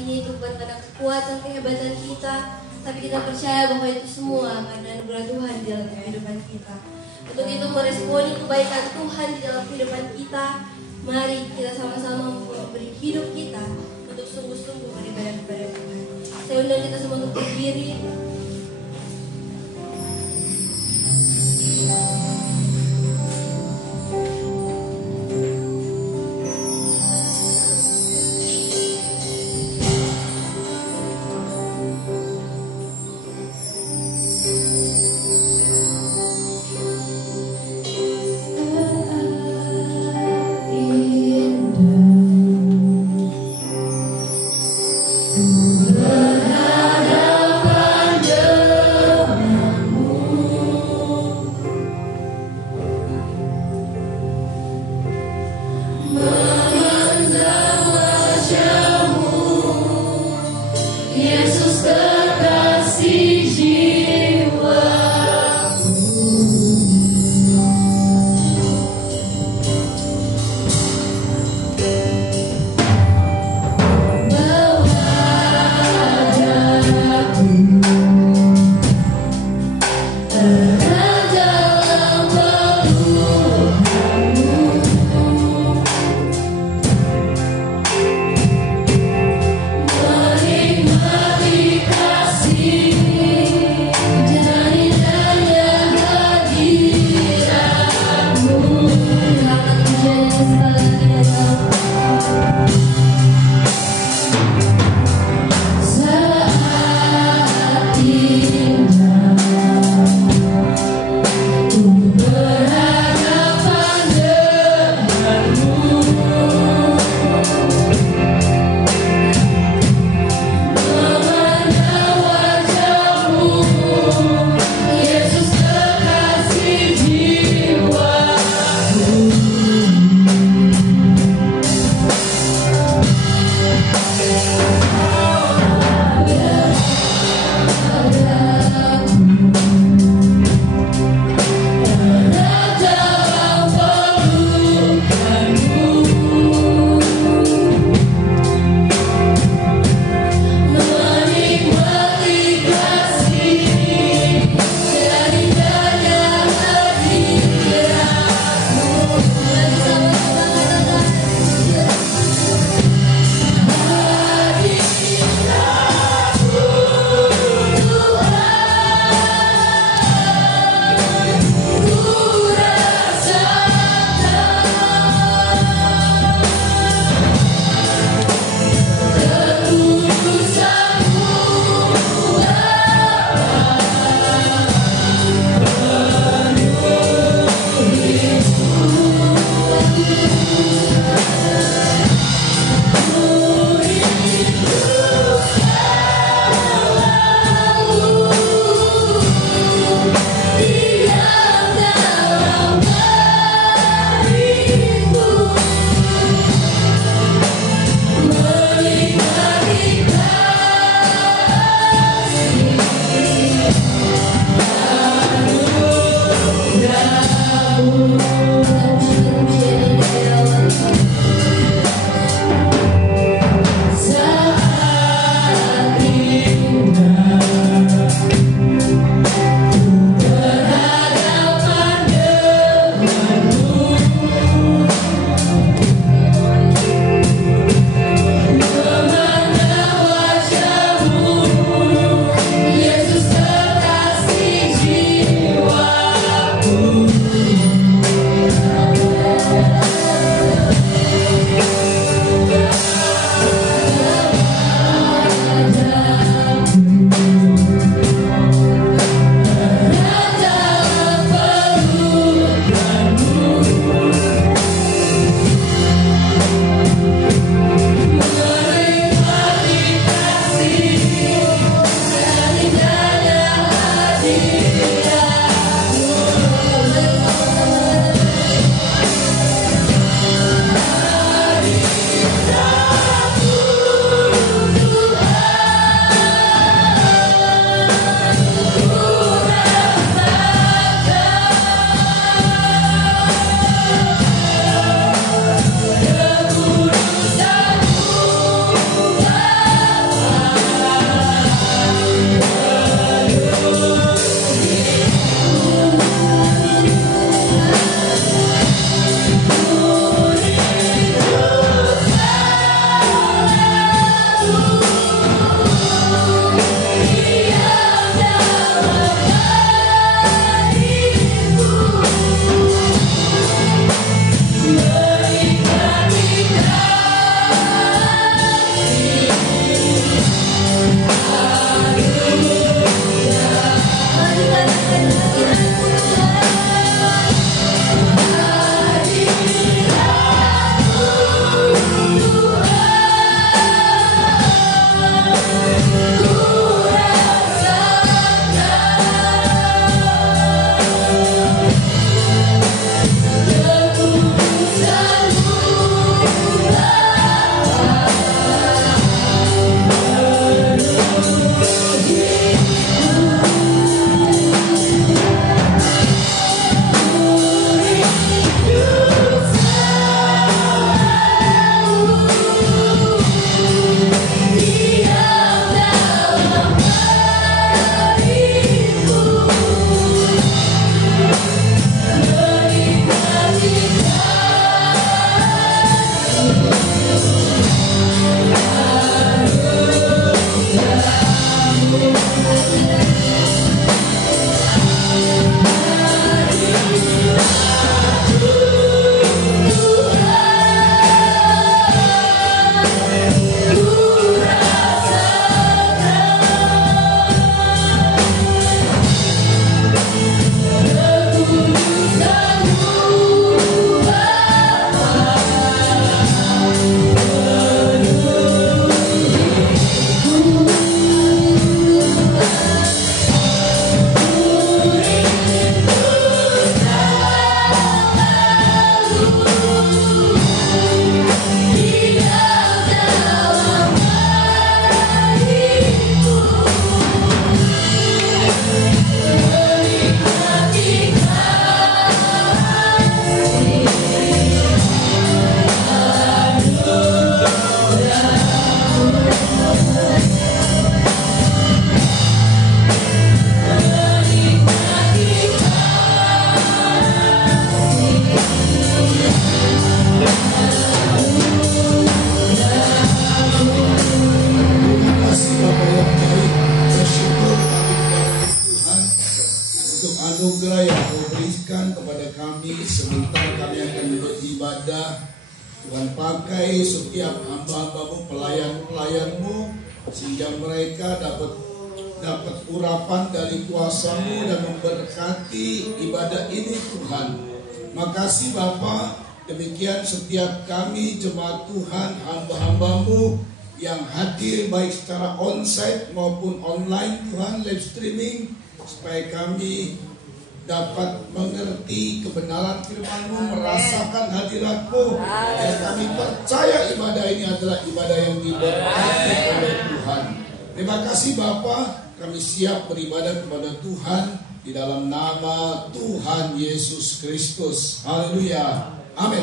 ini itu bukan karena kekuatan, kehebatan kita, tapi kita percaya bahwa itu semua karena anugerah Tuhan di dalam kehidupan kita. Untuk itu meresponi kebaikan Tuhan di dalam kehidupan kita, mari kita sama-sama memberi hidup kita untuk sungguh-sungguh beribadah kepada Tuhan. Saya undang kita semua untuk berdiri. Berhadapan sebentar kami akan beribadah. Tuhan pakai setiap hamba-hambamu, pelayan-pelayanmu, sehingga mereka dapat urapan dari kuasa-Mu dan memberkati ibadah ini Tuhan. Makasih Bapa, demikian setiap kami jemaat Tuhan, hamba-hambamu yang hadir baik secara onsite maupun online Tuhan, live streaming, supaya kami dapat mengerti kebenaran firman-Mu, merasakan hadirat-Mu, dan kami percaya ibadah ini adalah ibadah yang diberkati oleh Tuhan. Terima kasih Bapa, kami siap beribadah kepada Tuhan di dalam nama Tuhan Yesus Kristus. Haleluya. Amin.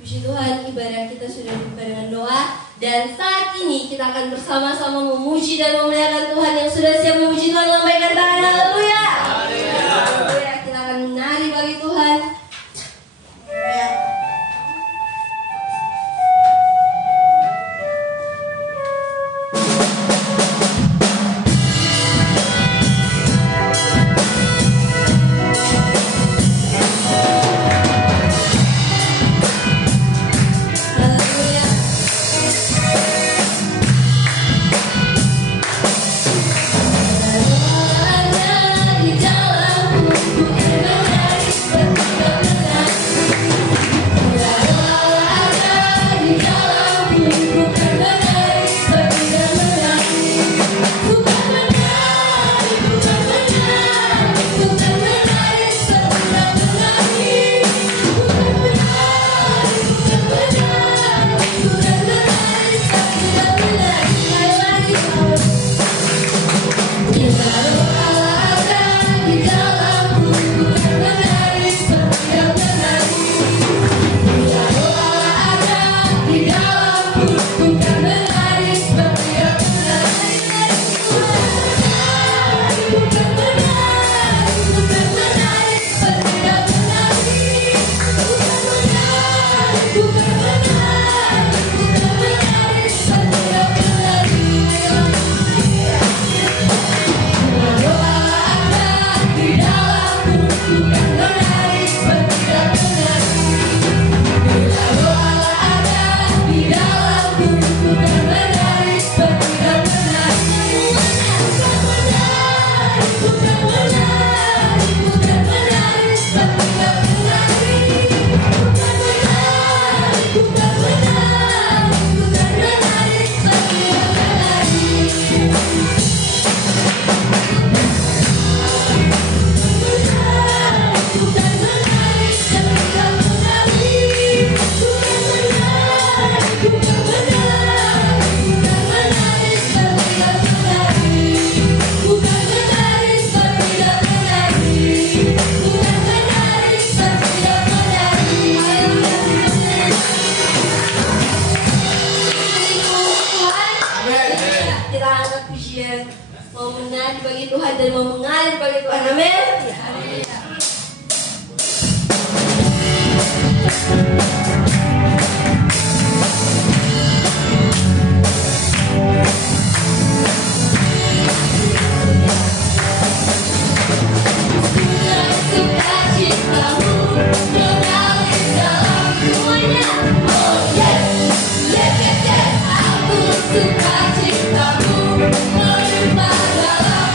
Puji Tuhan, ibadah kita sudah dibuka dengan doa. Dan saat ini kita akan bersama-sama memuji dan memuliakan Tuhan. Yang sudah siap memuji Tuhan, lambaikan tangan. Haleluya. Haleluya. Kita akan menari bagi Tuhan. Suka cintamu melimpah dalam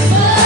Dalam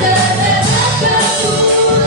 keterlibatan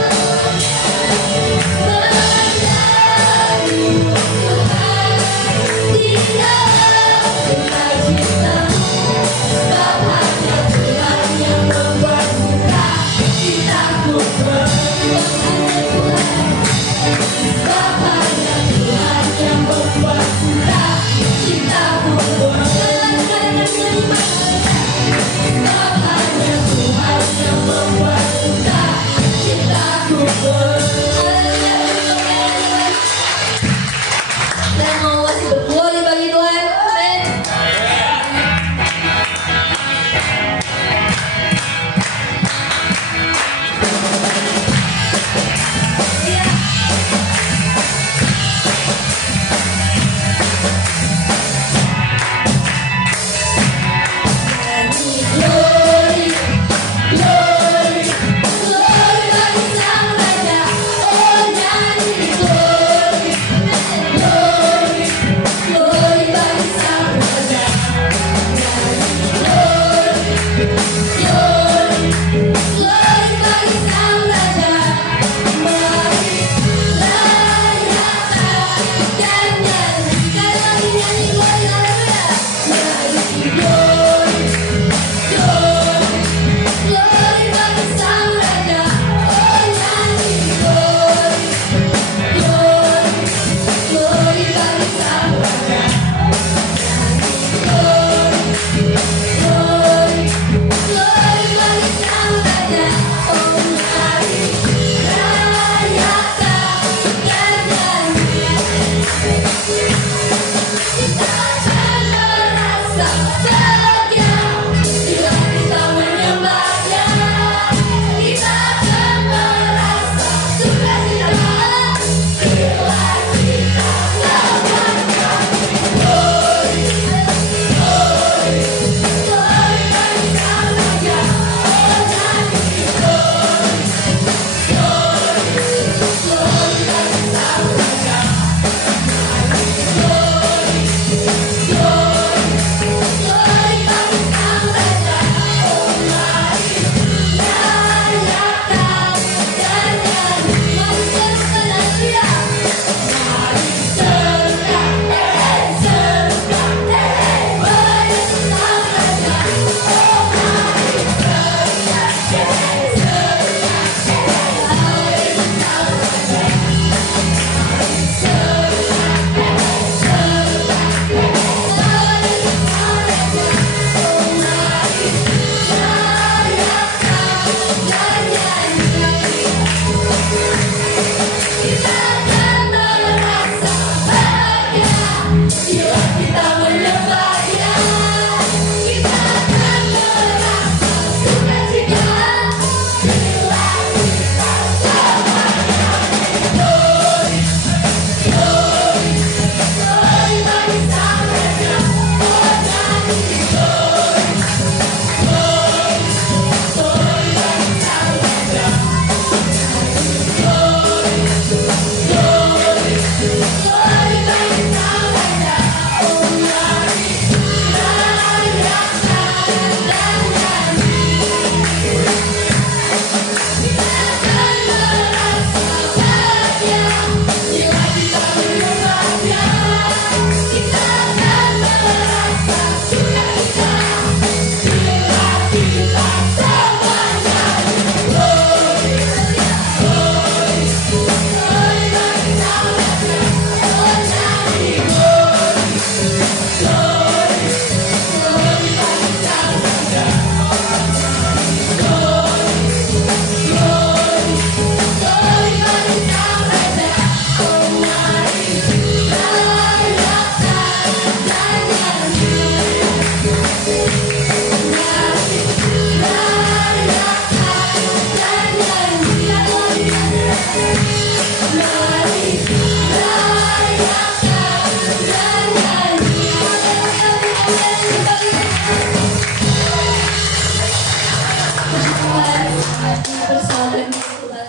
Tuhan.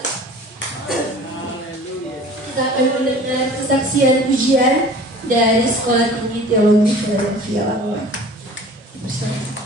Kita akan mendengar kesaksian pujian dari Sekolah Tinggi Teologi Philadelphia Lamongan. Bersama.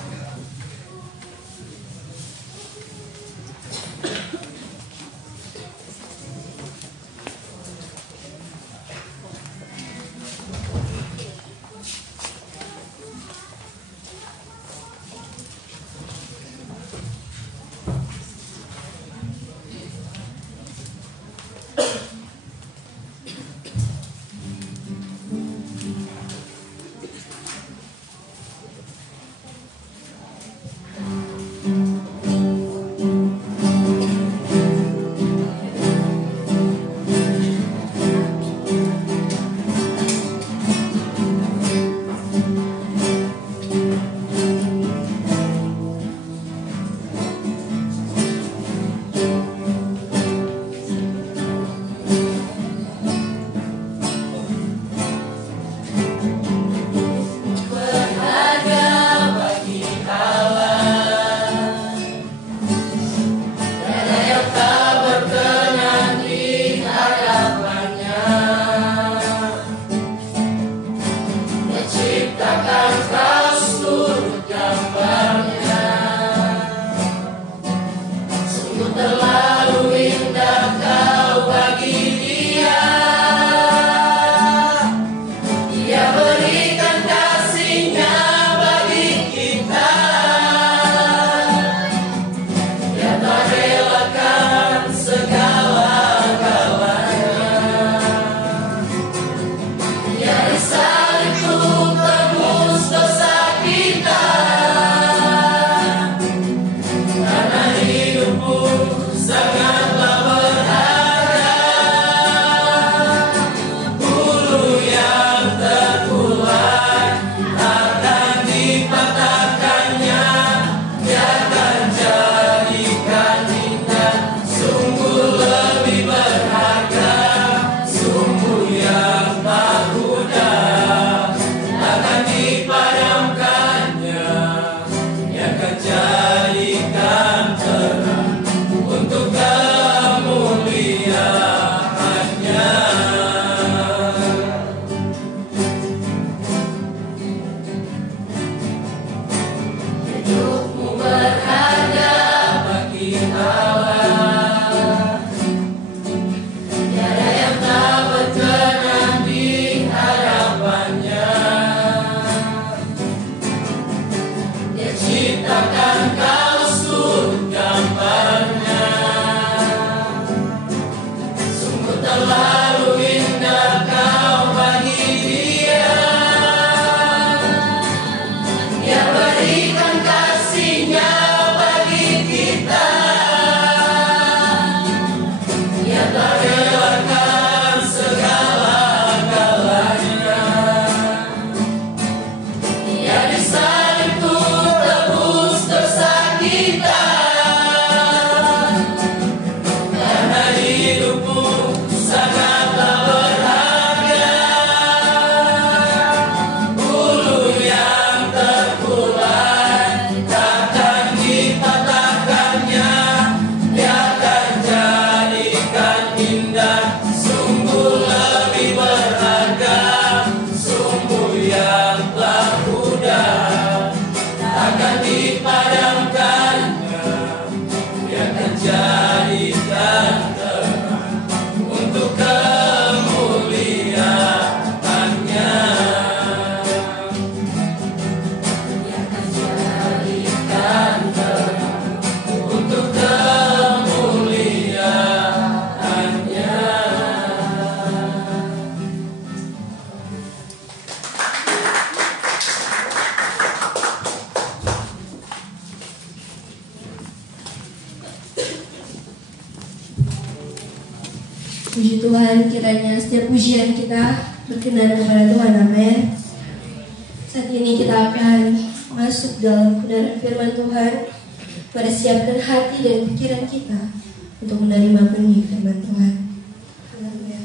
Puji Tuhan, kiranya setiap pujian kita berkenan kepada Tuhan, amin. Saat ini kita akan masuk dalam kebenaran firman Tuhan. Pada siapkan hati dan pikiran kita untuk menerima benih firman Tuhan. Haleluya.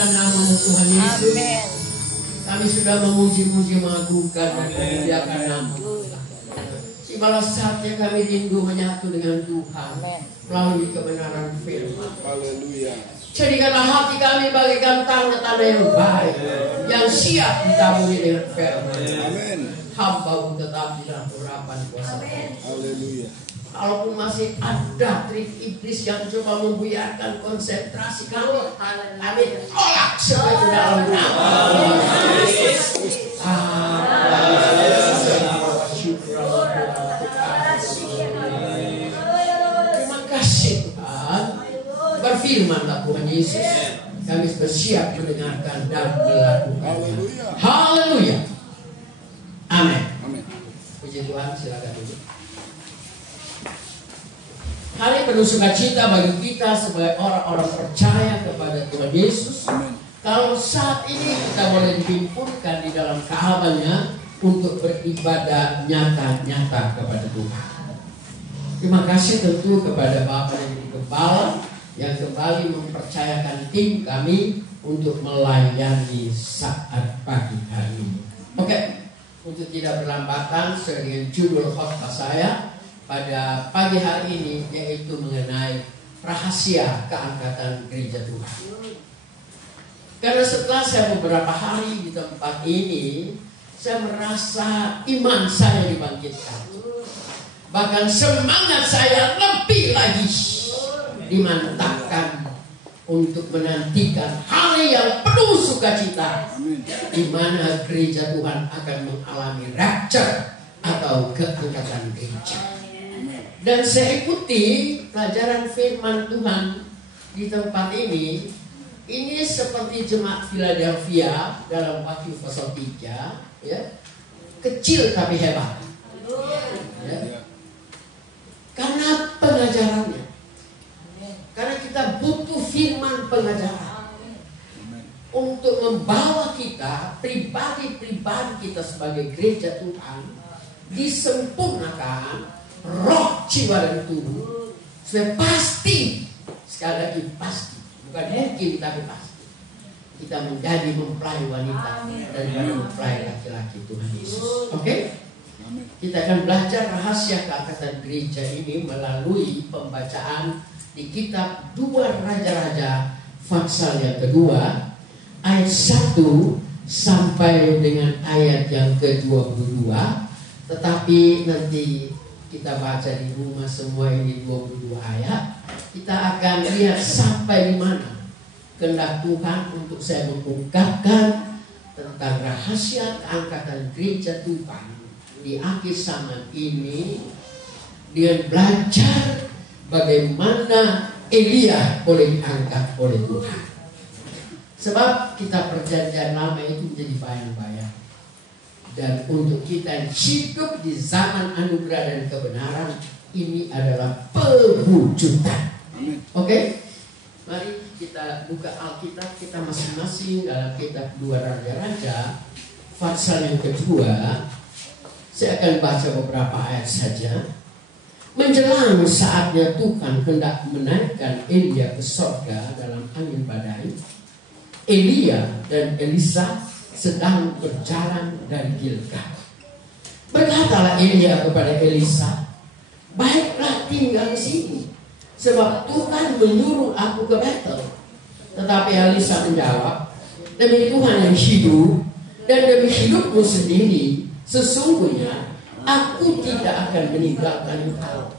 terpujilah nama-Mu Tuhan Yesus. Kami sudah memuji-muji, mengagungkan dan memuliakan nama-Mu. Tibalah saatnya kami rindu menyatu dengan Tuhan melalui kebenaran firman. Haleluya. Jadikanlah hati kami bagaikan tanah-tanah yang baik, yang siap ditaburi dengan firman. Amin. Hamba-Mu tetap di dalam urapan kuasa. Haleluya. Kalaupun masih ada trik iblis yang coba membuyarkan konsentrasi kami, kami tolak semua itu dalam nama Yesus. Terima kasih Tuhan. Berfirmanlah Tuhan Yesus. Kami bersiap mendengarkan dan melakukan. Haleluya. Amin. Puji Tuhan, silakan duduk. Hari penuh sukacita bagi kita sebagai orang-orang percaya kepada Tuhan Yesus. Kalau saat ini kita boleh dihimpunkan di dalam kehabannya untuk beribadah nyata-nyata kepada Tuhan. Terima kasih tentu kepada Bapak yang di Gembala yang kembali mempercayakan tim kami untuk melayani saat pagi hari ini. Oke, untuk tidak berlambatan sesuai dengan judul khotbah saya pada pagi hari ini, yaitu mengenai rahasia keangkatan gereja Tuhan. Karena setelah saya beberapa hari di tempat ini, saya merasa iman saya dibangkitkan. Bahkan semangat saya lebih lagi dimantapkan untuk menantikan hari yang penuh sukacita, di mana gereja Tuhan akan mengalami rapture atau keangkatan gereja. Dan saya ikuti pelajaran firman Tuhan di tempat ini. Ini seperti jemaat Philadelphia dalam Wahyu pasal 3, ya. Kecil tapi hebat. Ya. Karena pengajarannya. Karena kita butuh firman pengajaran untuk membawa kita, pribadi-pribadi kita sebagai gereja Tuhan, disempurnakan roh, jiwa dan tubuh supaya pasti, sekali lagi pasti, bukan mungkin tapi pasti, kita menjadi mempelai wanita dan mempelai laki-laki Tuhan Yesus. Oke? Kita akan belajar rahasia keangkatan gereja ini melalui pembacaan di kitab 2 Raja-Raja pasal yang kedua ayat 1 sampai dengan ayat yang ke-22. Tetapi nanti kita baca di rumah semua ini 22 ayat. Kita akan lihat sampai di mana kehendak Tuhan untuk saya mengungkapkan tentang rahasia keangkatan gereja Tuhan di akhir zaman ini, dengan belajar bagaimana Elia boleh diangkat oleh Tuhan. Sebab kita perjanjian lama itu menjadi bayang-bayang. Dan untuk kita yang hidup di zaman anugerah dan kebenaran, ini adalah pewujudan. Oke? Mari kita buka Alkitab kita masing-masing dalam kitab 2 Raja-Raja pasal yang kedua. Saya akan baca beberapa ayat saja. Menjelang saatnya Tuhan hendak menaikkan Elia ke sorga dalam angin badai, Elia dan Elisa sedang berjalan dari Gilgal. Berkatalah Elia kepada Elisa, baiklah tinggal di sini, sebab Tuhan menyuruh aku ke Betel. Tetapi Elisa menjawab, demi Tuhan yang hidup dan demi hidupmu sendiri, sesungguhnya aku tidak akan meninggalkan engkau.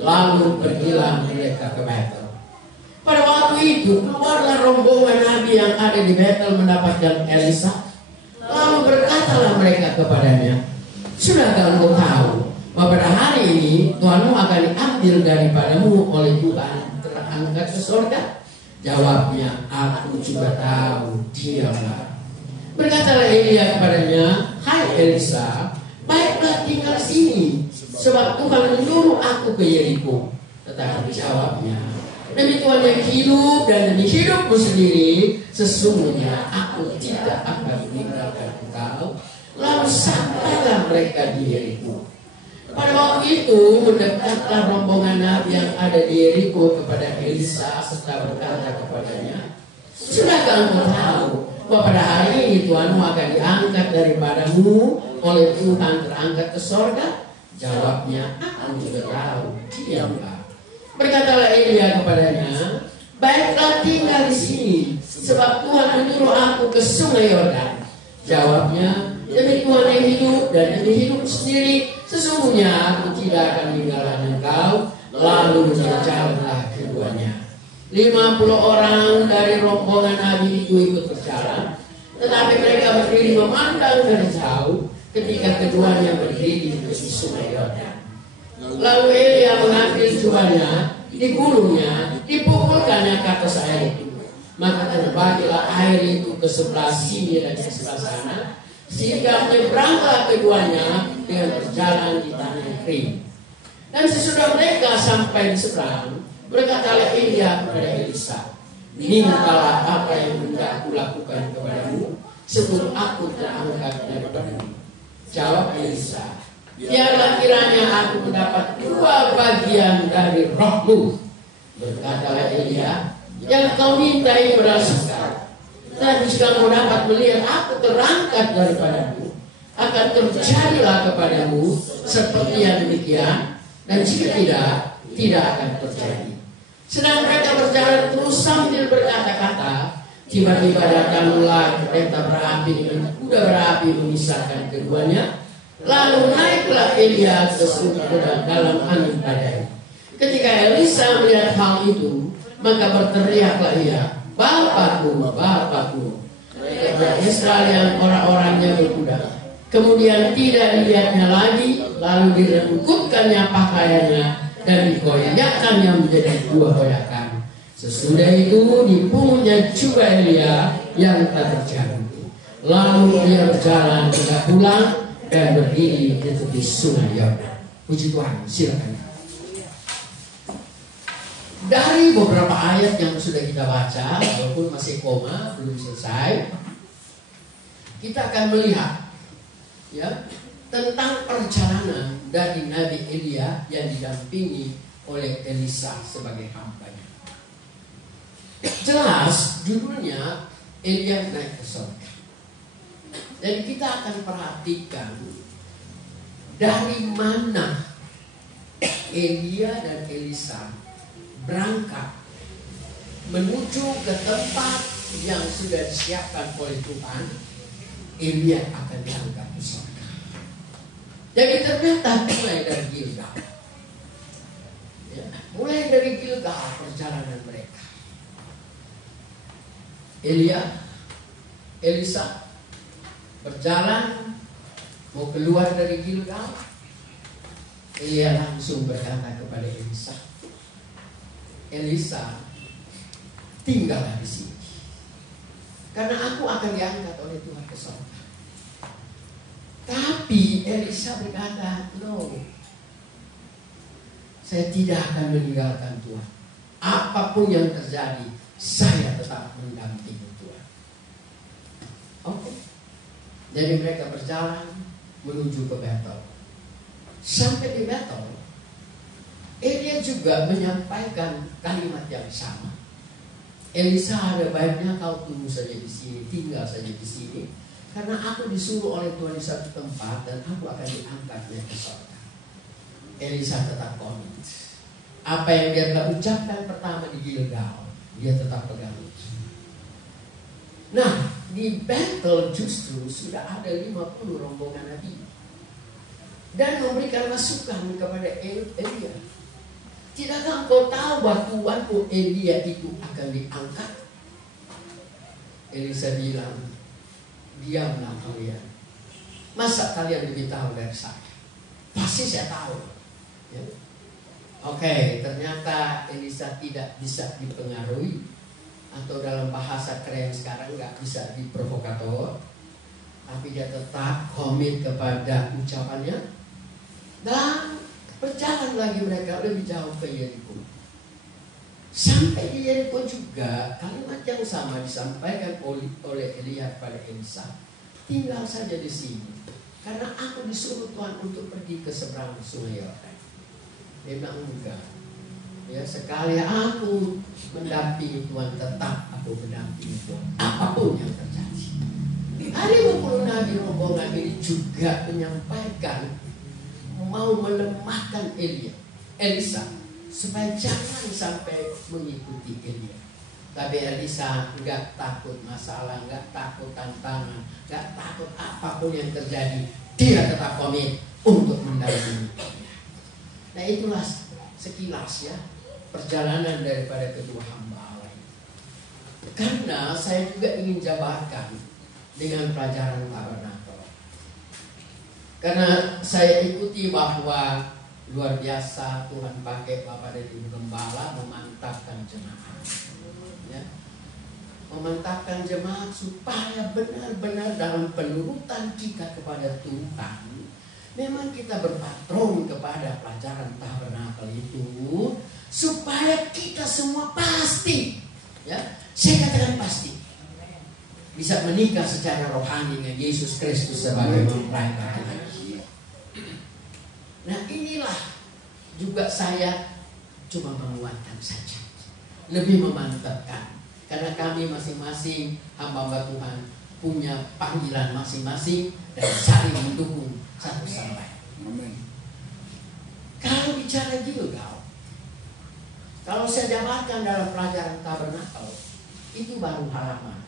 Lalu pergilah mereka ke Betel. Pada waktu itu keluarlah rombongan nabi yang ada di Betel mendapatkan Elisa. Lalu berkatalah mereka kepadanya, sudahkah engkau tahu bahwa pada hari ini Tuhanmu akan diambil daripadamu oleh Tuhan terangkat ke surga? Jawabnya, aku juga tahu, diamlah. Berkatalah Elia kepadanya, hai Elisa, baiklah tinggal sini, sebab Tuhan menyuruh aku ke Yeriko. Tetapi jawabnya, demi Tuhan yang hidup dan demi hidupmu sendiri, sesungguhnya aku tidak akan meninggalkan engkau. Lalu sampailah mereka di Yeriko. Pada waktu itu mendekatlah rombongan nabi yang ada di Yeriko kepada Elisa serta berkata kepadanya, Sudahkah engkau tahu bahwa pada hari ini Tuhanmu akan diangkat daripadamu oleh Tuhan terangkat ke sorga? Jawabnya, aku sudah tahu. Diamlah. Berkatalah Elia kepadanya, baiklah tinggal di sini, sebab Tuhan menyuruh aku ke sungai Yordan. Jawabnya, demi Tuhan yang hidup dan demi hidup sendiri, sesungguhnya aku tidak akan meninggalkan engkau. Lalu berjalanlah keduanya. 50 orang dari rombongan Nabi itu ikut berjalan, tetapi mereka berdiri memandang dari jauh ketika keduanya berdiri di sungai Yordan. Lalu Elia mengambil jubahnya, digulungnya, dipukulkannya ke atas air itu. Maka terbagilah air itu ke sebelah sini dan ke sebelah sana, sehingga menyeberanglah keduanya dengan berjalan di tanah yang kering. Dan sesudah mereka sampai di seberang, berkatalah Elia kepada Elisa, mintalah apa yang hendak kulakukan kepadamu sebelum aku terangkat daripadamu. Jawab Elisa, biarlah kiranya aku mendapat 2 bagian dari rohmu. Berkatalah Elia, yang kau mintai adalah sekarang. Dan jika kau dapat melihat aku terangkat daripadamu, akan terjadilah kepadamu seperti yang demikian. Dan jika tidak akan terjadi. Sedang mereka berjalan terus sambil berkata-kata, tiba-tiba datanglah kereta berapi dengan kuda berapi memisahkan keduanya. Lalu naiklah Elia ke surga dalam angin badai. Ketika Elisa melihat hal itu, maka berteriaklah ia, Bapakku, Bapakku. Israel yang orang-orangnya berkuda. Kemudian tidak dilihatnya lagi, lalu direngkutkannya pakaiannya dan dikoyakkannya menjadi 2 koyakan. Sesudah itu dipungutnya juga Elia yang tak terjadi. Lalu dia berjalan tidak pulang dan berdiri di tepi sungai Yordan. Puji Tuhan, silakan. Dari beberapa ayat yang sudah kita baca, walaupun masih koma, belum selesai, kita akan melihat ya tentang perjalanan dari Nabi Elia yang didampingi oleh Elisa sebagai hambanya. Jelas judulnya Elia naik ke surga. Dan kita akan perhatikan dari mana Elia dan Elisa berangkat menuju ke tempat yang sudah disiapkan oleh Tuhan. Elia akan diangkat ke surga. Jadi ternyata mulai dari Gilgal, ya, mulai dari Gilgal perjalanan mereka. Elisa berjalan mau keluar dari Gilgal. Elia langsung berkata kepada Elisa, tinggallah di sini, karena aku akan diangkat oleh Tuhan ke surga. Tapi Elisa berkata, no, saya tidak akan meninggalkan Tuhan. Apapun yang terjadi, saya tetap mendampingi Tuhan. Oke. Jadi mereka berjalan menuju ke Betel. Sampai di Betel, Elia juga menyampaikan kalimat yang sama. Elisa, ada baiknya kau tunggu saja di sini, tinggal saja di sini, karena aku disuruh oleh Tuhan di satu tempat dan aku akan diangkatnya ke surga. Elisa tetap komit. Apa yang dia telah ucapkan pertama di Gilgal, dia tetap pegang. Nah, di Betel justru sudah ada 50 rombongan Nabi dan memberikan masukan kepada Elia. Tidakkah engkau tahu bahwa Tuanku Elia itu akan diangkat? Elisa bilang, diamlah kalian. Masa kalian lebih tahu dari saya? Pasti saya tahu. Ya. Oke, ternyata Elisa tidak bisa dipengaruhi, atau dalam bahasa keren sekarang nggak bisa diprovokator, tapi dia tetap komit kepada ucapannya dan berjalan lagi mereka lebih jauh ke Yeriko. Sampai di Yeriko juga kalimat yang sama disampaikan oleh Elia kepada Elisa, tinggal saja di sini, karena aku disuruh Tuhan untuk pergi ke seberang sungai Yordan. Dia bilang enggak. Ya, sekali aku mendampingi Tuhan, tetap aku mendampingimu apapun yang terjadi. Hari 20 nabi rombongan ini juga menyampaikan mau melemahkan Elisa supaya jangan sampai mengikuti Elia. Tapi Elisa nggak takut masalah, nggak takut tantangan, nggak takut apapun yang terjadi. Dia tetap komit untuk mendampingi. Nah itulah sekilas ya perjalanan daripada kedua hamba Allah. Karena saya juga ingin jabarkan dengan pelajaran tabernakel. Karena saya ikuti bahwa luar biasa Tuhan pakai Bapak dan Ibu Gembala memantapkan jemaat, ya. Memantapkan jemaat supaya benar-benar dalam penurutan kita kepada Tuhan. Memang kita berpatron kepada pelajaran tabernakel itu supaya kita semua pasti, ya, saya katakan pasti bisa menikah secara rohani dengan Yesus Kristus sebagai mempelai laki-laki. Nah inilah juga saya cuma menguatkan saja, lebih memantapkan, karena kami masing-masing hamba Tuhan punya panggilan masing-masing dan saling mendukung satu sama lain. Amin. Kalau bicara Gilgal, kalau saya jabarkan dalam pelajaran tabernakel, itu baru halaman.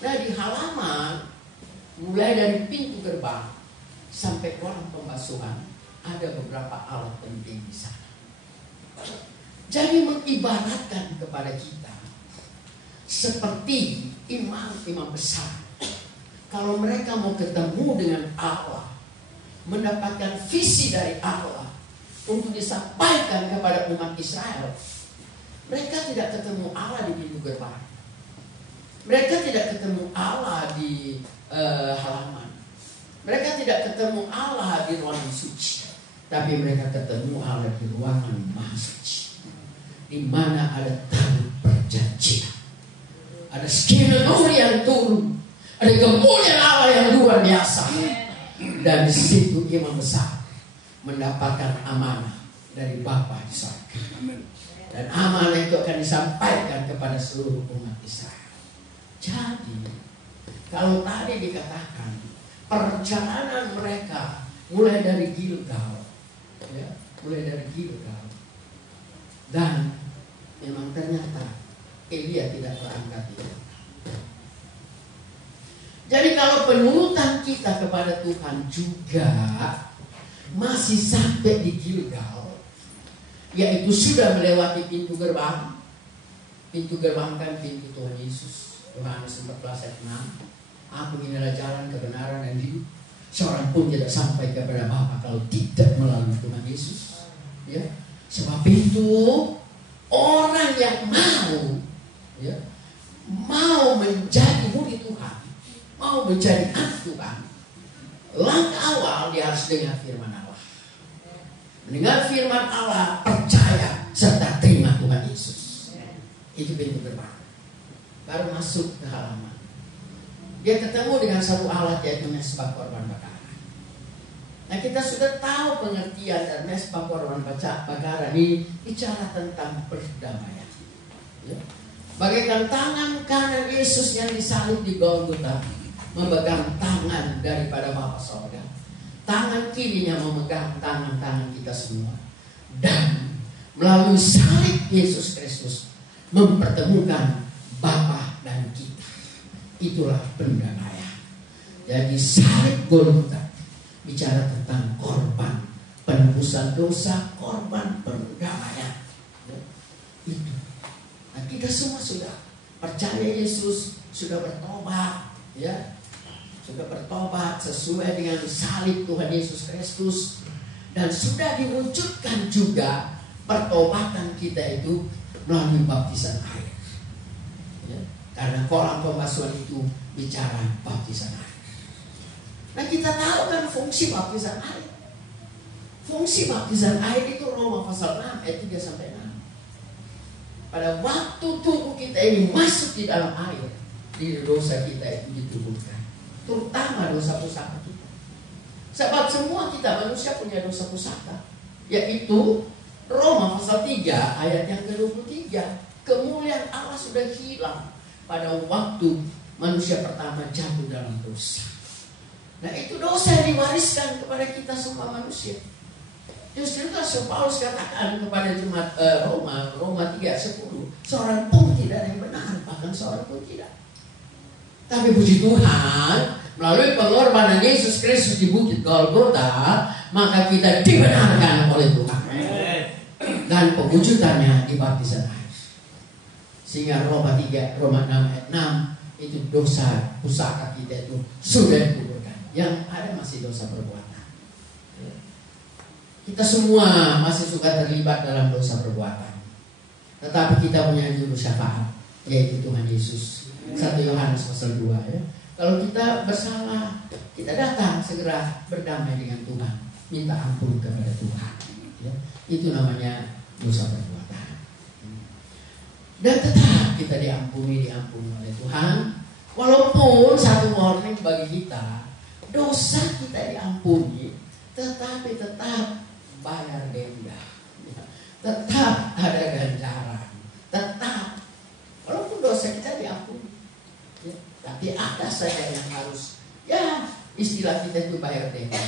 Nah di halaman, mulai dari pintu gerbang sampai kolam pembasuhan, ada beberapa alat penting di sana. Jadi mengibaratkan kepada kita seperti imam-imam besar. Kalau mereka mau ketemu dengan Allah, mendapatkan visi dari Allah untuk disampaikan kepada umat Israel, mereka tidak ketemu Allah di pintu gerbang. Mereka tidak ketemu Allah di halaman. Mereka tidak ketemu Allah di ruangan suci, tapi mereka ketemu Allah di ruangan maha suci, di mana ada tabut perjanjian, ada skenario yang turun, ada kemuliaan Allah yang luar biasa, dan di situ imam besar mendapatkan amanah dari Bapa di surga, dan amanah itu akan disampaikan kepada seluruh umat Israel. Jadi kalau tadi dikatakan perjalanan mereka mulai dari Gilgal, ya, mulai dari Gilgal, dan memang ternyata Elia tidak terangkat itu. Jadi kalau penurutan kita kepada Tuhan juga masih sampai di Gilgal, yaitu sudah melewati pintu gerbang. Pintu gerbang kan pintu Tuhan Yesus. Yohanes 14 ayat 6. Aku inilah jalan kebenaran dan hidup. Seorang pun tidak sampai kepada Bapa kalau tidak melalui Tuhan Yesus. Ya, sebab itu orang yang mau, ya, mau menjadi murid Tuhan, mau menjadi anak Tuhan, langkah awal dia harus dengar firman Allah. Mendengar firman Allah, percaya serta terima Tuhan Yesus. Itu pintu gerbang. Baru masuk ke halaman, dia ketemu dengan satu alat, yaitu mesbah korban bakaran. Nah kita sudah tahu pengertian dan mesbah korban bakaran ini bicara tentang perdamaian, ya. Bagaikan tangan kanan Yesus yang disalib di Golgota memegang tangan daripada Bapa Sorga, tangan kirinya memegang tangan-tangan kita semua, dan melalui salib Yesus Kristus mempertemukan Bapa dan kita. Itulah pendamaian. Jadi salib Golgota bicara tentang korban penebusan dosa, korban perdamaian, ya. Itu. Nah, kita semua sudah percaya Yesus, sudah bertobat, ya, sudah bertobat sesuai dengan salib Tuhan Yesus Kristus, dan sudah diwujudkan juga pertobatan kita itu melalui baptisan air. Karena kolam pembasuhan itu bicara baptisan air. Nah kita tahu kan fungsi baptisan air. Fungsi baptisan air itu Roma pasal 6 ayat 3 sampai 6. Pada waktu tubuh kita ini masuk di dalam air, di dosa kita itu ditubuhkan, terutama dosa pusaka kita. Sebab semua kita manusia punya dosa pusaka, yaitu Roma pasal 3 ayat yang ke-23. Kemuliaan Allah sudah hilang pada waktu manusia pertama jatuh dalam dosa. Nah, itu dosa yang diwariskan kepada kita semua manusia. Justru Rasul Paulus katakan kepada jemaat Roma 3:10, seorang pun tidak ada yang benar, bahkan seorang pun tidak. Tapi puji Tuhan, melalui pengorbanan Yesus Kristus di Bukit Golgota, maka kita dibenarkan oleh Tuhan. Dan pewujudannya di baptisan air. Sehingga Roma 6 ayat 6 itu dosa pusaka kita itu sudah dikuburkan. Yang ada masih dosa perbuatan. Kita semua masih suka terlibat dalam dosa perbuatan. Tetapi kita punya juru syafaat, yaitu Tuhan Yesus. 1 Yohanes pasal 2 ya. Kalau kita bersalah, kita datang segera berdamai dengan Tuhan, minta ampun kepada Tuhan. Ya. Itu namanya dosa perbuatan. Dan tetap kita diampuni oleh Tuhan. Walaupun satu warning bagi kita, dosa kita diampuni, tetapi tetap bayar denda, tetap ada ganjaran, tetap walaupun dosa kita diampuni, ya, tapi ada saja yang harus, ya istilah kita itu bayar denda.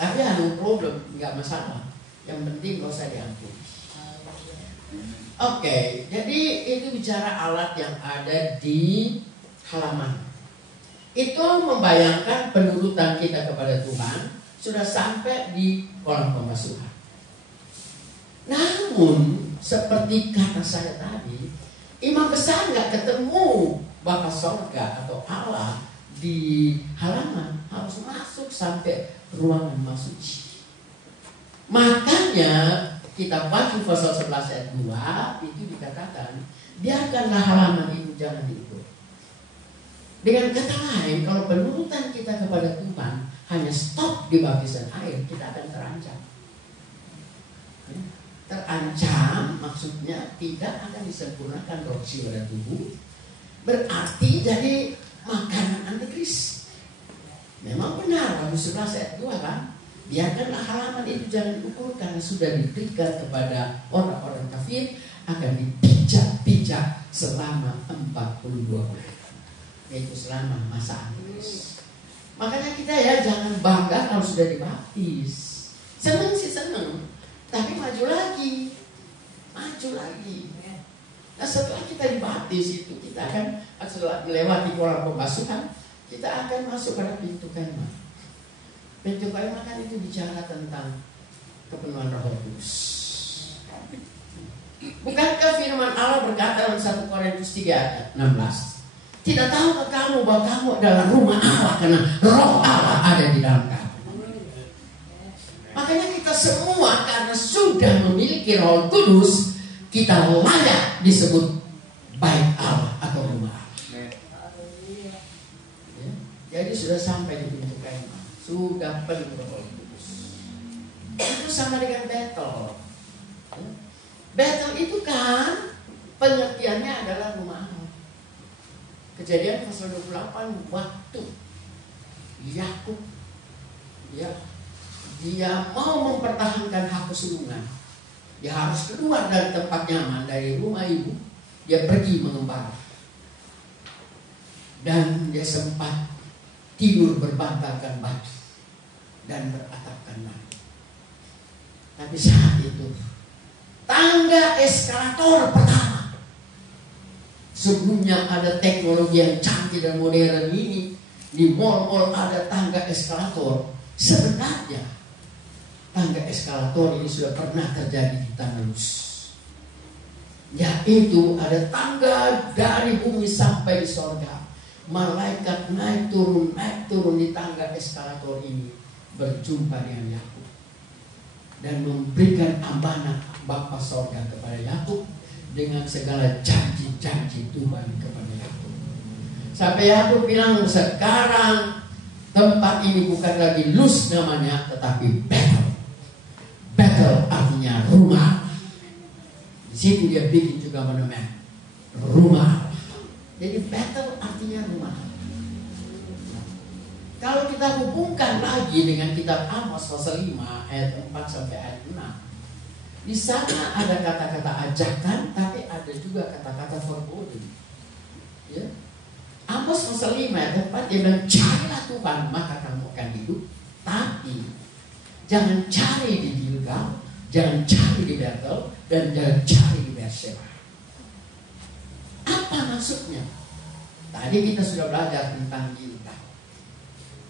Tapi no problem, nggak masalah. Yang penting dosa diampuni. Oke, jadi itu bicara alat yang ada di halaman. Itu membayangkan penurutan kita kepada Tuhan sudah sampai di kolam pembasuhan. Namun seperti kata saya tadi, imam besar nggak ketemu Bapa Sorga atau Allah di halaman, harus masuk sampai ruangan masuci. Makanya kitab Wahyu pasal 11 ayat 2 itu dikatakan, biarkanlah halaman itu jangan diukur. Dengan kata lain, kalau penurutan kita kepada Tuhan hanya stop di baptisan air, kita akan terancam. Terancam maksudnya tidak akan disempurnakan roh, jiwa, dan tubuh. Berarti jadi makanan antikris. Memang benar, Wahyu 11 ayat 2 kan? Biarkanlah halaman itu jangan diukur, karena sudah diberikan kepada orang-orang kafir, akan dipijak-pijak selama 42 bulan. Yaitu selama masa antikris. Makanya kita ya jangan bangga kalau sudah dibaptis. Senang sih senang, tapi maju lagi. Nah, setelah kita dibaptis itu, kita akan setelah melewati kolam pembasuhan, kita akan masuk pada pintu kemah. Pintu kemah kan itu bicara tentang kepenuhan Roh Kudus. Bukankah firman Allah berkata dalam 1 Korintus 3 ayat 16? Tidak tahukah kamu bahwa kamu adalah rumah Allah, karena Roh Allah ada di dalam kamu. Makanya kita semua karena sudah memiliki Roh Kudus, kita layak disebut bait Allah atau rumah Allah. Ya, jadi sudah sampai di pintu kemah, sudah penuh Roh Kudus. Itu sama dengan Betel. Betel itu kan pengertiannya adalah rumah Allah. Kejadian pasal 28, waktu Yakub dia mau mempertahankan hak kesulungan, dia harus keluar dari tempat nyaman, dari rumah ibu. Dia pergi mengembara, dan dia sempat tidur berbantalkan batu dan beratapkan batu. Tapi saat itu tangga eskalator pertama, sebelumnya ada teknologi yang canggih dan modern ini, di mall-mall ada tangga eskalator. Sebenarnya tangga eskalator ini sudah pernah terjadi di Tanelus. Yaitu ada tangga dari bumi sampai di sorga. Malaikat naik turun di tangga eskalator ini, berjumpa dengan Yakub dan memberikan amanah Bapa sorga kepada Yakub dengan segala janji-janji Tuhan kepada Yakub. Sampai Yakub bilang, sekarang tempat ini bukan lagi Luz namanya, tetapi Betel. Betel artinya rumah. Di situ dia bikin juga monumen rumah. Jadi Betel artinya rumah. Kalau kita hubungkan lagi dengan kitab Amos pasal 5 ayat 4 sampai ayat 6, Di sana ada kata-kata ajakan, tapi ada juga kata-kata foreboding. Ya. Amos pasal 5 ayat 4 dia bilang, carilah Tuhan maka kamu akan hidup, tapi jangan cari di Gilgal, jangan cari di Betel, dan jangan cari di Beersheba. Apa maksudnya? Tadi kita sudah belajar tentang Gilgal.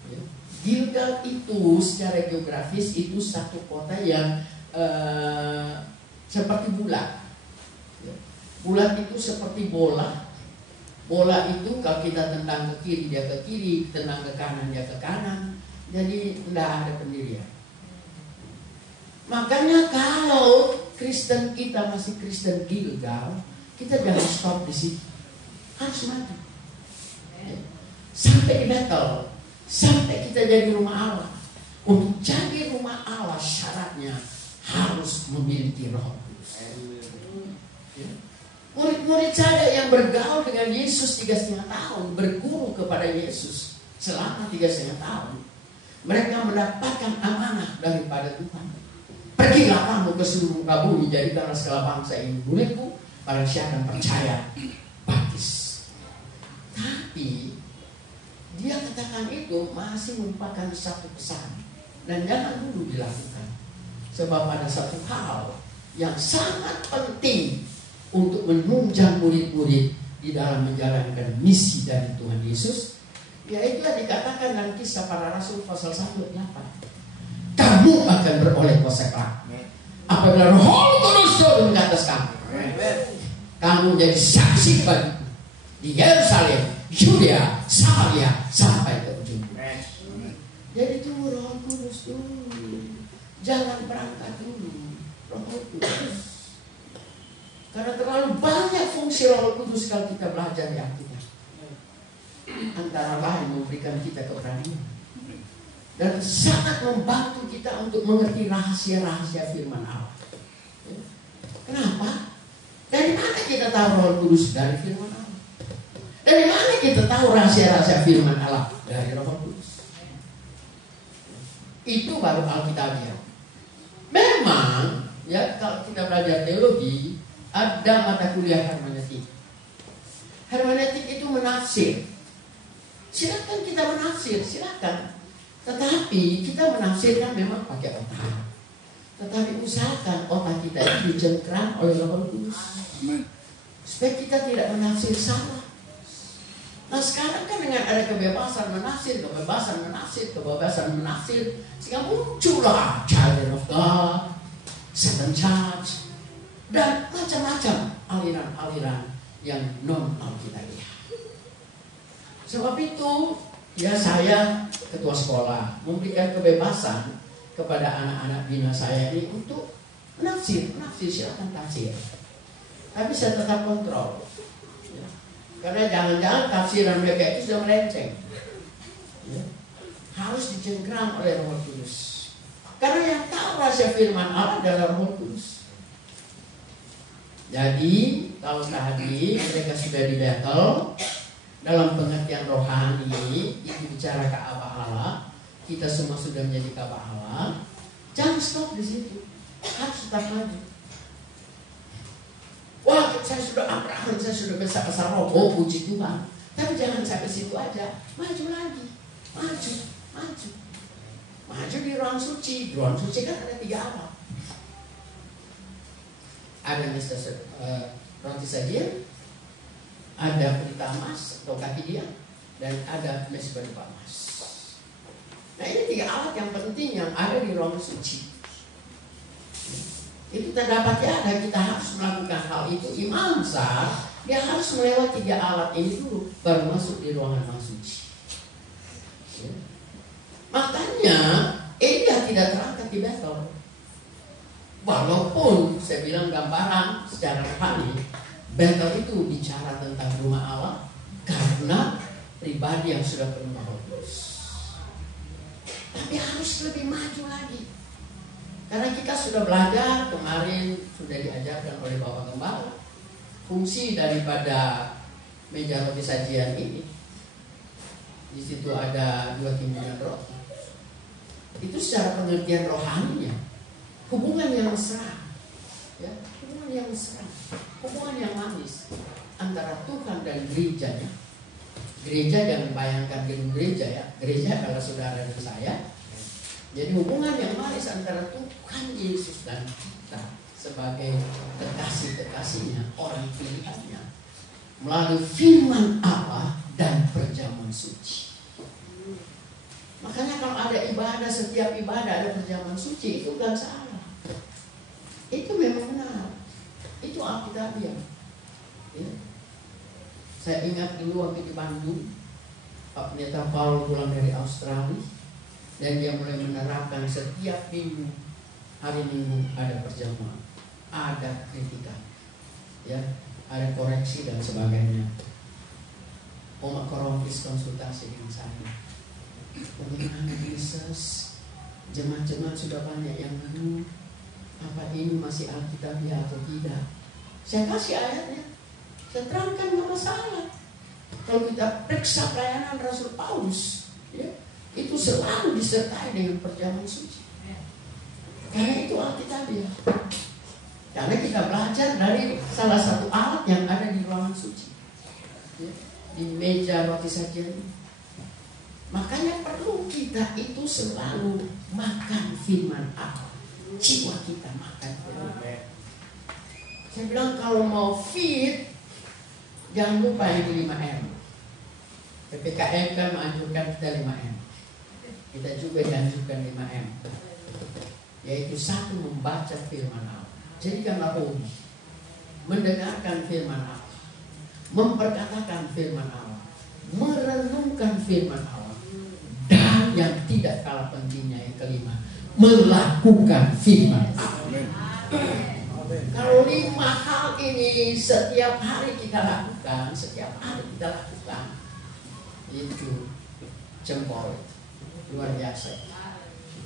Ya. Gilgal itu secara geografis itu satu kota yang seperti bulat. Ya. Bulat itu seperti bola. Bola itu kalau kita tendang ke kiri dia ke kiri, tendang ke kanan dia ke kanan. Jadi tidak ada pendirian. Makanya kalau Kristen kita masih Kristen Gilgal, kita jangan stop di situ. Harus maju. Sampai di Betel, sampai kita jadi rumah Allah. Untuk jadi rumah Allah syaratnya harus memiliki Roh Kudus. Murid-murid saya yang bergaul dengan Yesus 3,5 tahun, berguru kepada Yesus selama 3,5 tahun, mereka mendapatkan amanah daripada Tuhan. Pergilah kamu ke seluruh muka bumi, jadikanlah segala bangsa ini muridku, pada siapa yang percaya baptis. Tapi dia katakan itu masih merupakan satu pesan, dan jangan dulu dilakukan, sebab ada satu hal yang sangat penting untuk menunjang murid-murid di dalam menjalankan misi dari Tuhan Yesus, yaitu yang dikatakan dalam Kisah Para Rasul pasal 1 ayat 8. Kamu akan beroleh kuasa kelak apabila Roh Kudus turun ke atas kamu. Kamu jadi saksi bagiku di Yerusalem, Yudea, Samaria, sampai ke ujung bumi. Jadi tunggu Roh Kudus dulu, jangan berangkat dulu. Roh Kudus. Karena terlalu banyak fungsi Roh Kudus kalau kita belajar di Alkitab. Antara lain memberikan kita keberanian. Dan sangat membantu kita untuk mengerti rahasia-rahasia firman Allah. Kenapa? Dari mana kita tahu Roh Kudus? Dari firman Allah. Dari mana kita tahu rahasia-rahasia firman Allah? Dari Roh Kudus. Itu baru Alkitabnya. Memang, ya kalau kita belajar teologi, ada mata kuliah hermeneutik. Hermeneutik itu menafsir. Silakan kita menafsir, silakan. Tetapi kita menafsirkan memang pakai otak. Tetapi usahakan otak kita itu dicengkeram oleh Roh Kudus, supaya kita tidak menafsir salah. Nah sekarang kan dengan ada kebebasan menafsir, sehingga muncullah Child of God, Seven Church, dan macam-macam aliran-aliran yang non-alkitabiah. Sebab itu, ya saya ketua sekolah memberikan kebebasan kepada anak-anak bina saya ini untuk menafsir silakan tafsir. Tapi saya tetap kontrol. Ya. Karena jangan-jangan tafsiran mereka itu sudah melenceng. Ya. Harus dicengkeram oleh Roh Kudus. Karena yang tahu rahasia firman Allah adalah Roh Kudus. Jadi kalau tadi mereka sudah di Betel, dalam pengertian rohani itu bicara Ka'bah Allah, kita semua sudah menjadi Ka'bah Allah. Jangan stop di situ, harus tetap maju. Wah, saya sudah Abraham, saya sudah besar roh, oh puji Tuhan. Tapi jangan sampai situ aja, maju lagi, maju di ruang suci. Di ruang suci kan ada 3 alat. Ada roti sajian, ada pelita emas atau kaki dia, dan ada mezbah emas. Nah ini 3 alat yang penting yang ada di ruang suci. Itu terdapat ada, kita harus melakukan hal itu. Imam besar dia harus melewati 3 alat ini dulu baru masuk di ruangan suci. Makanya Elia tidak terangkat di Betel. Walaupun saya bilang gambaran secara rohani, Betel itu bicara tentang rumah Allah karena pribadi yang sudah penuh Roh Kudus. Tapi harus lebih maju lagi. Karena kita sudah belajar kemarin, sudah diajarkan oleh Bapak Gembala, fungsi daripada meja roti sajian ini. Di situ ada 2 timbunan roti. Itu secara pengertian rohaninya hubungan yang mesra. Ya, hubungan yang mesra, hubungan yang manis antara Tuhan dan gerejanya. Gereja jangan bayangkan gedung gereja ya. Gereja kalau saudara dan saya. Jadi hubungan yang manis antara Tuhan Yesus dan kita sebagai kekasih-kekasihnya, orang pilihannya, melalui firman Allah dan perjamuan suci. Makanya kalau ada ibadah, setiap ibadah ada perjamuan suci, itu bukan salah. Itu memang benar. Itu Alkitabiah. Ya. Saya ingat dulu waktu di Bandung, Pak Pendeta Paul pulang dari Australia, dan dia mulai menerapkan setiap minggu, hari Minggu ada perjamuan, ada kritikan, ya, ada koreksi dan sebagainya. Oma Korompis konsultasi dengan saya. Bagaimana Yesus? Jemaat-jemaat sudah banyak yang mengeluh. Apa ini masih Alkitabiah atau tidak? Saya kasih ayatnya. Saya terangkan nggak masalah. Kalau kita periksa pelayanan Rasul Paulus, ya, itu selalu disertai dengan perjamuan suci. Karena itu Alkitabiah. Karena kita belajar dari salah satu alat yang ada di ruangan suci, ya, di meja roti sajian. Makanya perlu kita itu selalu makan firman Allah. Jiwa kita makan firman. Saya bilang kalau mau fit, jangan lupa yang 5M. PPKM kan menganjurkan kita 5M. Kita juga dianjurkan 5M. Yaitu satu, membaca firman Allah. Jadikanlah hobi mendengarkan firman Allah, memperkatakan firman Allah, merenungkan firman Allah, dan yang tidak kalah pentingnya yang kelima, melakukan firman Allah. Kalau 5 hal ini setiap hari kita lakukan, itu jempol luar biasa.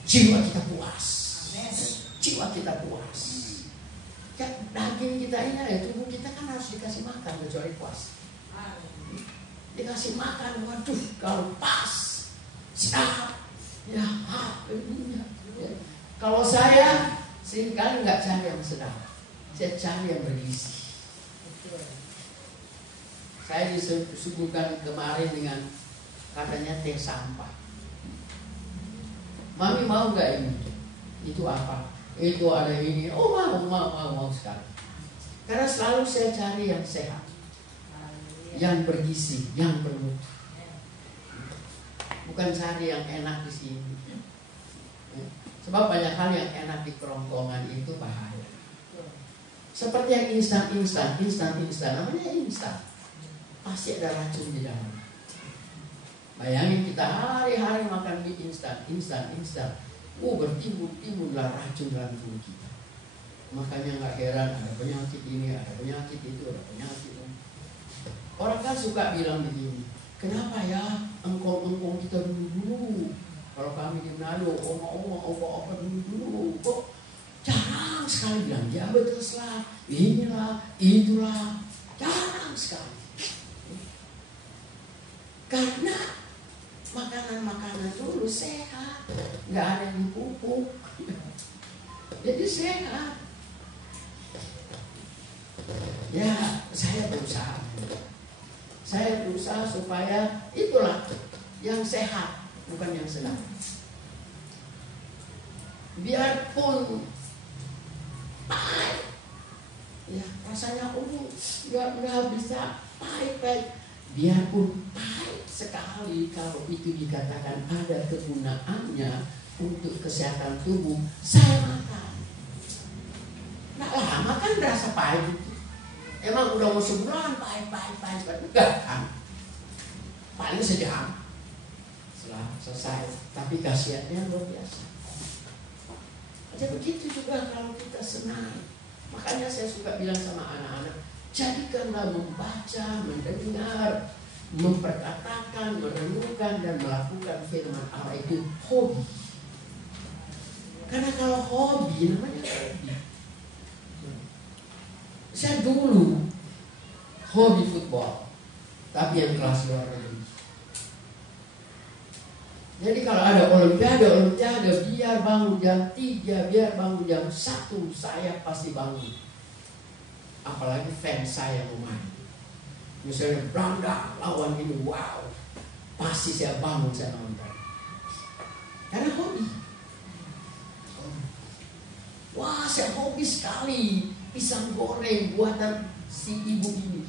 Jiwa kita puas. Ya, daging kita ini, ya, tubuh kita kan harus dikasih makan kecuali puas. Dikasih makan, waduh, kalau pas, sehat, ya, ya. Kalau saya seringkali nggak cari yang sedap, saya cari yang bergizi. Saya disuguhkan kemarin dengan katanya teh sampah. Mami mau nggak ini? Itu apa? Itu ada ini. Oh mau sekali. Karena selalu saya cari yang sehat, yang bergizi, yang bermutu. Bukan cari yang enak di sini. Sebab banyak hal yang enak di kerongkongan itu bahaya. Seperti yang instan, namanya instan. Pasti ada racun di dalam. Bayangin kita hari-hari makan mie instan. Bertimbul-timbullah racun dalam tubuh kita. Makanya nggak heran ada penyakit ini, ada penyakit itu, ada penyakit itu. Orang kan suka bilang begini, kenapa ya engkong kita dulu? Kalau kami di Manado, opa dulu, kok jarang sekali bilang diabetes lah, inilah, itulah, jarang sekali. Karena makanan dulu sehat, nggak ada yang dipupuk, jadi sehat. Ya, saya berusaha supaya itulah yang sehat, bukan yang senang. Biarpun pahit, ya rasanya nggak bisa pahit. Biarpun pahit sekali, kalau itu dikatakan ada kegunaannya untuk kesehatan tubuh, saya makan. Nggak lama kan rasa pahit itu. Emang udah mau sebulan pahit. Enggak kan? Paling sejam setelah selesai. Tapi khasiatnya luar biasa. Jadi begitu juga kalau kita senang. Makanya saya suka bilang sama anak-anak, jadikanlah membaca, mendengar, memperkatakan, merenungkan, dan melakukan firman Allah itu hobi. Karena kalau hobi, namanya hobi. Saya dulu hobi football, tapi yang kelas luar negeri. Jadi kalau ada olimpiade, biar bangun jam 3, biar bangun jam 1, saya pasti bangun. Apalagi fans saya mau main. Misalnya Belanda lawan ini, wow, pasti saya bangun, saya nonton. Karena hobi. Wah, saya hobi sekali pisang goreng buatan si ibu ini.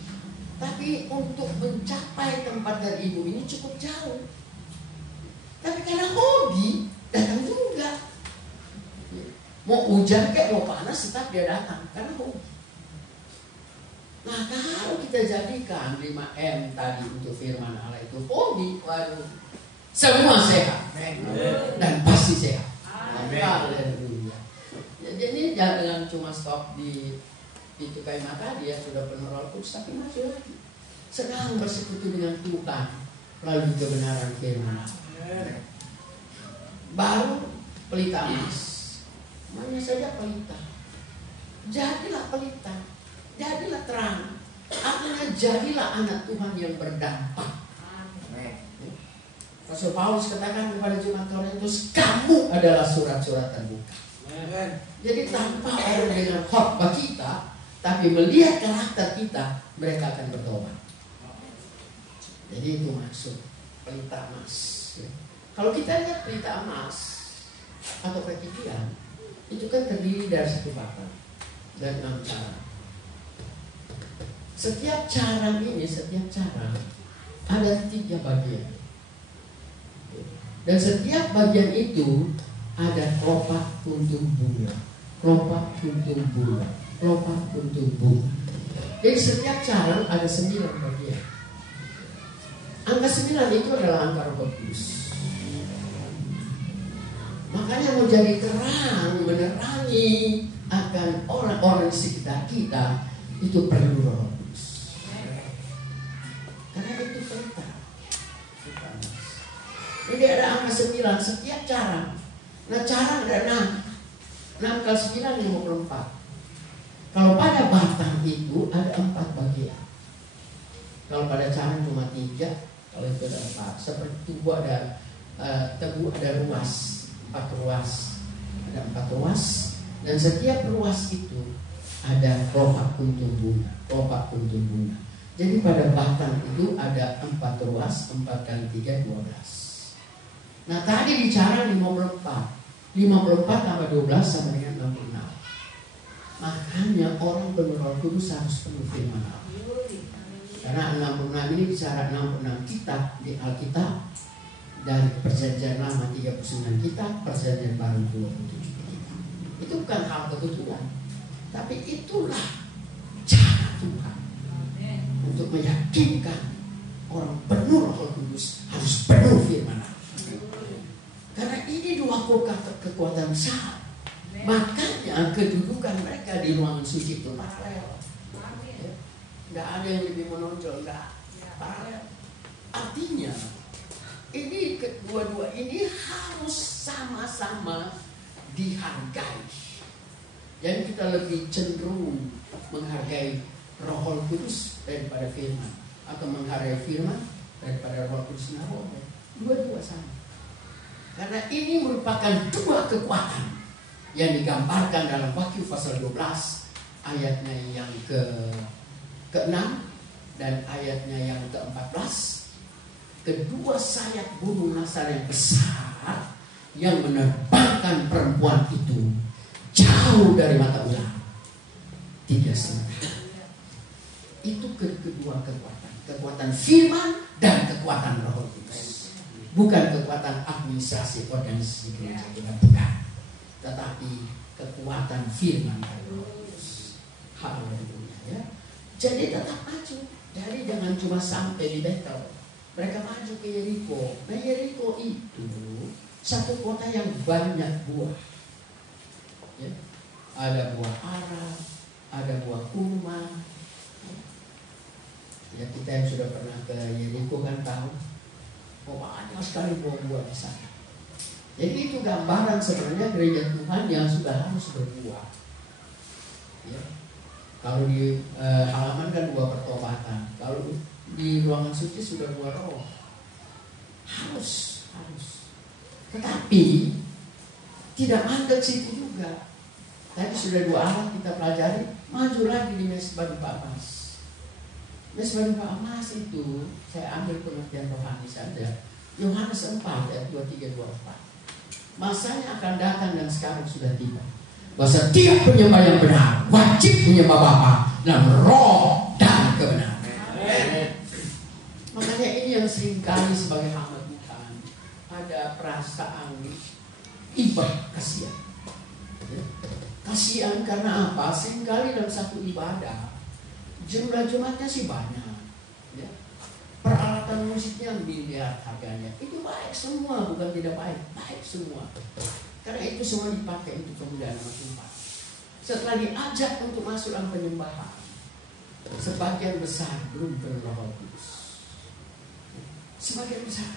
Tapi untuk mencapai tempat dari ibu ini cukup jauh. Tapi karena hobi, datang juga. Mau hujan kayak mau panas, tetap dia datang. Karena hobi. Nah, kalau kita jadikan 5M tadi untuk firman Allah itu hobi, waduh, semua sehat. Dan pasti sehat. Haleluya. Jadi jangan cuma stop di itu kayak mata dia sudah penuh Roh Kudus, tapi maju lagi. Senang bersekutu dengan Tuhan melalui kebenaran firman. Baru pelita emas, namanya saja pelita. Jadilah pelita, jadilah terang. Artinya jadilah anak Tuhan yang berdampak. Rasul Paulus katakan kepada jemaat Korintus, kamu adalah surat-surat terbuka. Jadi tanpa orang dengan khotbah kita, tapi melihat karakter kita, mereka akan bertobat. Jadi itu maksud pelita emas. Kalau kita lihat pelita emas atau kekinian, itu kan terdiri dari satu batang dan 6 carang. Setiap carang ini, setiap carang ada 3 bagian. Dan setiap bagian itu ada kelopak kuntum bunga, kelopak kuntum bunga, kelopak kuntum bunga. Jadi setiap carang ada 9 bagian. Angka 9 itu adalah angka Roh Kudus. Makanya mau jadi terang, menerangi akan orang-orang di sekitar kita, itu perlu Roh Kudus. Karena itu perintah. Jadi ada angka 9 setiap carang. Nah, carang ada 6. 6 kali 9 54. Kalau pada batang itu ada 4 bagian. Kalau pada carang cuma 3, kalau itu ada 4. Seperti tubuh ada tebu ada ruas. 4 ruas, ada 4 ruas, dan setiap ruas itu ada kelopak kuntum bunga, kelopak kuntum bunga. Jadi pada batang itu ada 4 ruas, 4 kali 3 12. Nah tadi bicara 54 tambah 12 sama dengan 66. Makanya orang penuh Roh Kudus harus penuh firman Allah. Karena 66 ini bicara 66 kitab di Alkitab. Dari perjanjian lama 39 kitab, perjanjian baru 27 kitab. Itu bukan hal kebetulan, tapi itulah cara Tuhan untuk meyakinkan orang penuh Roh Kudus harus penuh firman Allah. Karena ini 2 kekuatan besar. Makanya kedudukan mereka di ruangan suci itu paralel. Tidak ada yang lebih menonjol, enggak. Paralel. Artinya ini kedua-dua ini harus sama-sama dihargai. Jadi kita lebih cenderung menghargai Roh Kudus daripada firman, atau menghargai firman daripada Roh Kudus. Dua-dua sama. Karena ini merupakan 2 kekuatan yang digambarkan dalam Wahyu pasal 12 ayatnya yang ke-6 dan ayatnya yang ke-14. Kedua sayap burung nasar yang besar yang menerbangkan perempuan itu jauh dari mata ular 3,5. Itu kedua kekuatan firman dan kekuatan Roh Kudus. Bukan kekuatan administrasi organisasi gereja kita, bukan, tetapi kekuatan firman dan Roh Kudus. Haleluya ya. Jadi tetap maju. Jadi jangan cuma sampai di Betel. Mereka maju ke Yeriko. Nah Yeriko itu satu kota yang banyak buah. Ya. Ada buah ara, ada buah kurma. Ya kita yang sudah pernah ke Yeriko kan tahu. Banyak sekali buah-buah di sana. Jadi itu gambaran sebenarnya gereja Tuhan yang sudah harus berbuah. Ya. Kalau di halaman kan buah pertobatan. Kalau di ruangan suci sudah buah roh. Harus. Tetapi tidak mandek situ juga. Tadi sudah 2 alat kita pelajari, maju lagi di Mesbah Dupa Emas. Mesbah Dupa Emas itu saya ambil pengertian rohani saja. Yohanes 4 ayat 23-24. Masanya akan datang dan sekarang sudah tiba. Bahwa setiap penyembah yang benar wajib menyembah Bapa dalam roh dan kebenaran. Makanya ini yang seringkali sebagai hamba Tuhan ada perasaan ibah kasihan. Kasihan karena apa? Seringkali dalam satu ibadah jumlah jemaatnya sih banyak, ya. Peralatan musiknya miliar harganya. Itu baik semua, bukan tidak baik, baik semua. Karena itu semua dipakai untuk kemuliaan nama Tuhan. Setelah diajak untuk masuk dalam penyembahan, sebagian besar belum penuh Roh Kudus. Sebagian besar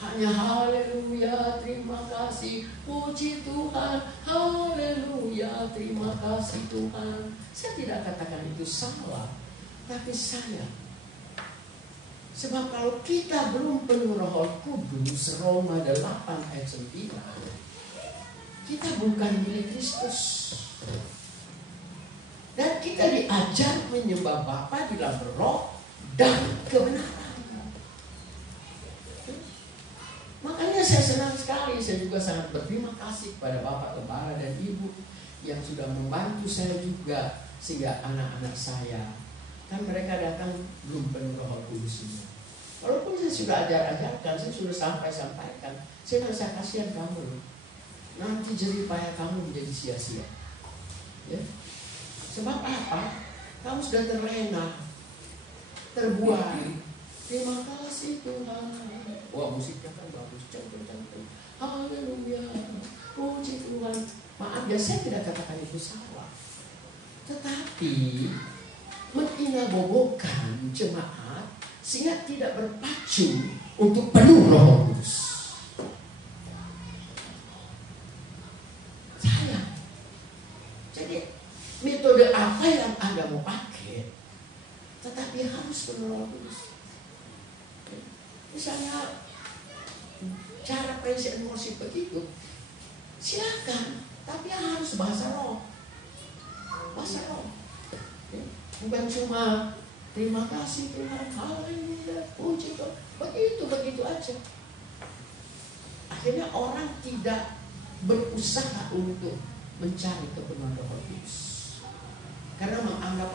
hanya haleluya, terima kasih, puji Tuhan, haleluya, terima kasih Tuhan. Saya tidak katakan itu salah, tapi saya, sebab kalau kita belum penuh Roh Kudus, Roma 8 ayat 9, kita bukan milik Kristus. Dan kita diajar menyembah Bapa di dalam roh dan kebenaran. Makanya saya senang sekali, saya juga sangat berterima kasih kepada Bapak Gembala dan Ibu yang sudah membantu saya juga, sehingga anak-anak saya, kan mereka datang belum penuh Roh Kudus semua. Walaupun saya sudah ajar-ajarkan, saya sudah sampaikan, saya merasa kasihan kamu, nanti jerih payah kamu menjadi sia-sia. Ya. Sebab apa? Kamu sudah terlena, terbuai. Terima kasih Tuhan. Wah, musiknya kan bagus, cantik-cantik. Haleluya, puji Tuhan. Maaf ya, saya tidak katakan itu salah. Tetapi meninabobokan jemaat sehingga tidak berpacu untuk penuh Roh Kudus. Sayang. Jadi metode apa yang Anda mau pakai, tetapi harus penuh Roh Kudus. Misalnya cara presiden musik begitu, silakan, tapi harus bahasa roh, bukan cuma terima kasih Tuhan, haleluya, puji Tuhan, begitu aja. Akhirnya orang tidak berusaha untuk mencari kepenuhan Roh Kudus karena menganggap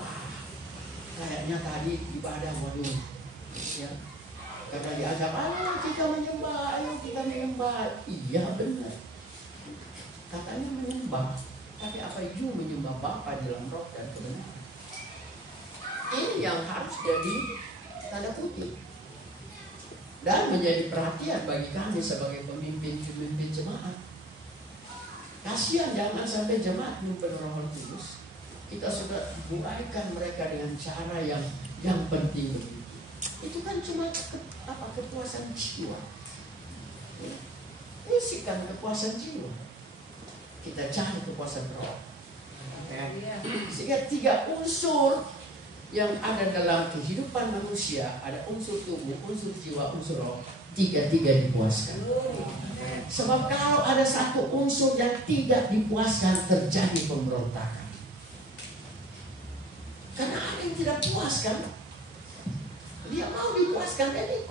kayaknya tadi ibadah waduh, ya. Karena diajak, ayo kita menyembah. Iya benar. Katanya menyembah. Tapi apa itu menyembah Bapa dalam roh dan kebenaran? Ini yang harus jadi tanda kutip. Dan menjadi perhatian bagi kami sebagai pemimpin jemaat. Kasihan jangan sampai jemaat belum penuh Roh Kudus. Kita sudah buaikan mereka dengan cara yang penting. Itu kan cuma kepuasan jiwa. Isikan kepuasan jiwa. Kita cari kepuasan roh. Sehingga 3 unsur yang ada dalam kehidupan manusia, ada unsur tubuh, unsur jiwa, unsur roh, 3 dipuaskan. Sebab kalau ada satu unsur yang tidak dipuaskan, terjadi pemberontakan. Karena ada yang tidak puas kan? Dia mau dipuaskan, jadi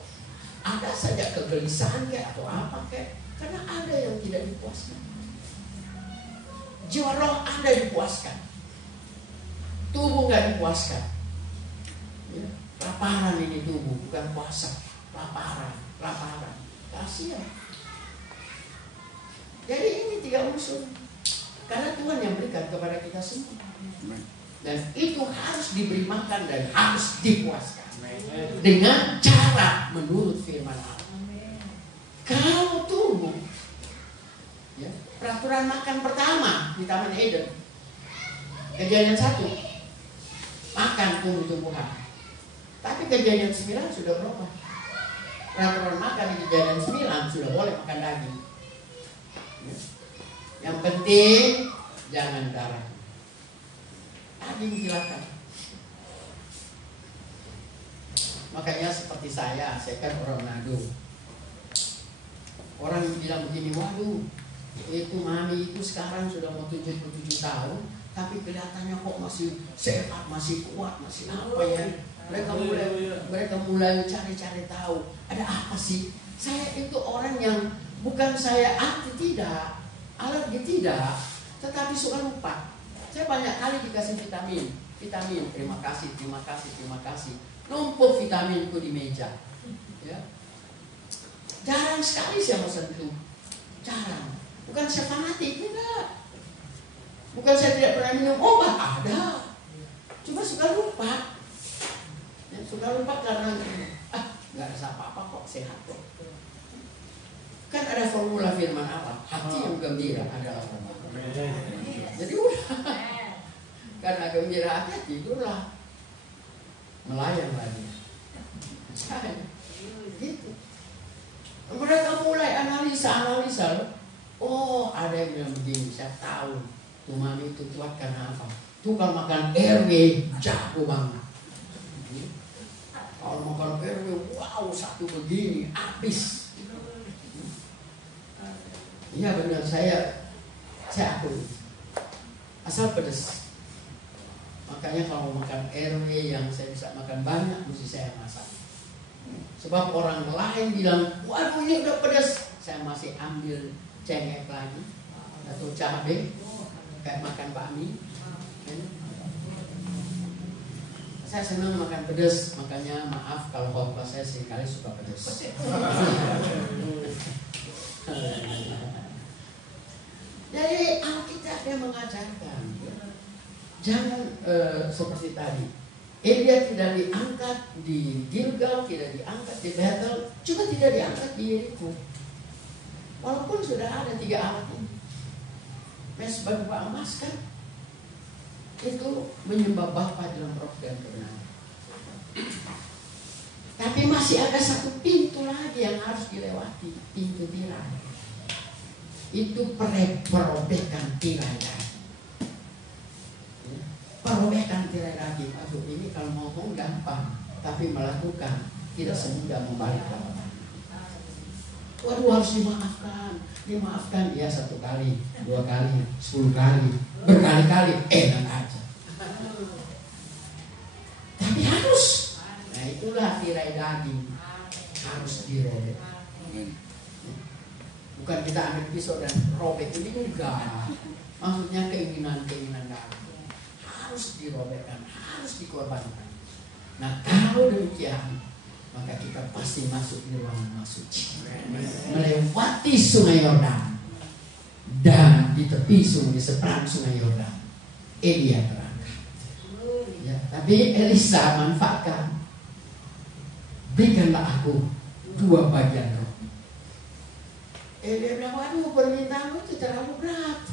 ada saja kegelisahan kayak atau apa kayak, karena ada yang tidak dipuaskan. Jiwa roh Anda dipuaskan, tubuh nggak dipuaskan. Ya, laparan ini tubuh, bukan puasa, laparan, kasihan. Jadi ini 3 unsur, karena Tuhan yang berikan kepada kita semua, dan itu harus diberi makan dan harus dipuaskan. Dengan cara menurut firman Allah. Kalau tubuh, ya, peraturan makan pertama di Taman Eden, Kejadian 1, makan tumbuh-tumbuhan. Tapi Kejadian 9 sudah berubah. Peraturan makan di Kejadian 9 sudah boleh makan daging. Ya. Yang penting jangan darah. Daging silakan. Makanya seperti saya kan orang Manado. Orang bilang begini, waduh, itu mami itu sekarang sudah mau 77 tahun, tapi kelihatannya kok masih sehat, masih kuat, masih apa ya. Mereka mulai cari-cari tahu, ada apa sih? Saya itu orang yang bukan saya anti tidak, alergi tidak, tetapi suka lupa. Saya banyak kali dikasih vitamin, terima kasih. Numpuk vitaminku di meja. Ya. Jarang sekali saya mau sentuh, jarang. Bukan saya fanatik, enggak. Bukan saya tidak pernah minum obat, ada. Cuma suka lupa. Ya, suka lupa karena nggak ada apa-apa kok, sehat kok. Kan ada formula firman Allah, hati yang gembira adalah formula. Jadi udah, karena gembira hati tidurlah, melayang lagi. Gitu. Mereka mulai analisa. Oh, ada yang bilang begini, saya tahu tuh mami itu kuat karena apa? Tuh kalau makan RW jago banget. Kalau makan RW, wow, satu begini habis. Iya benar, saya akui. Asal pedas. Makanya kalau makan RW yang saya bisa makan banyak, mesti saya masak. Sebab orang lain bilang, waduh ini udah pedas, saya masih ambil cengek lagi atau cabai kayak makan bakmi. Saya senang makan pedas, makanya maaf kalau khotbah saya seringkali suka pedas. Jadi Alkitab yang mengajarkan, jangan seperti tadi. Elia tidak diangkat di Gilgal, tidak diangkat di Bethel, juga tidak diangkat di Yeriko. Walaupun sudah ada 3 alat ini. Mesbah Bapa emas kan itu menyembah Bapa dalam roh dan kebenaran. Tapi masih ada satu pintu lagi yang harus dilewati, pintu tirai. Itu perobekan tirai lagi. Perobekan tirai lagi. Aduh, ini kalau ngomong gampang, tapi melakukan tidak semudah membalik lawan. Waduh, harus dimaafkan ya 1 kali, 2 kali, 10 kali, berkali-kali, enak aja. Tapi harus. Nah itulah tirai daging harus dirobek. Bukan kita ambil pisau dan robek, ini enggak. Maksudnya keinginan daging harus dirobekkan, harus dikorbankan. Nah kalau demikian, maka kita pasti masuk di ruangan suci, melewati sungai Yordan, dan di tepi sungai, di seberang sungai Yordan, Elia terangkat. Ya, tapi Elisa manfaatkan, berikanlah aku 2 bagian roh. Elia bilang, waduh, permintaanmu itu terlalu berat.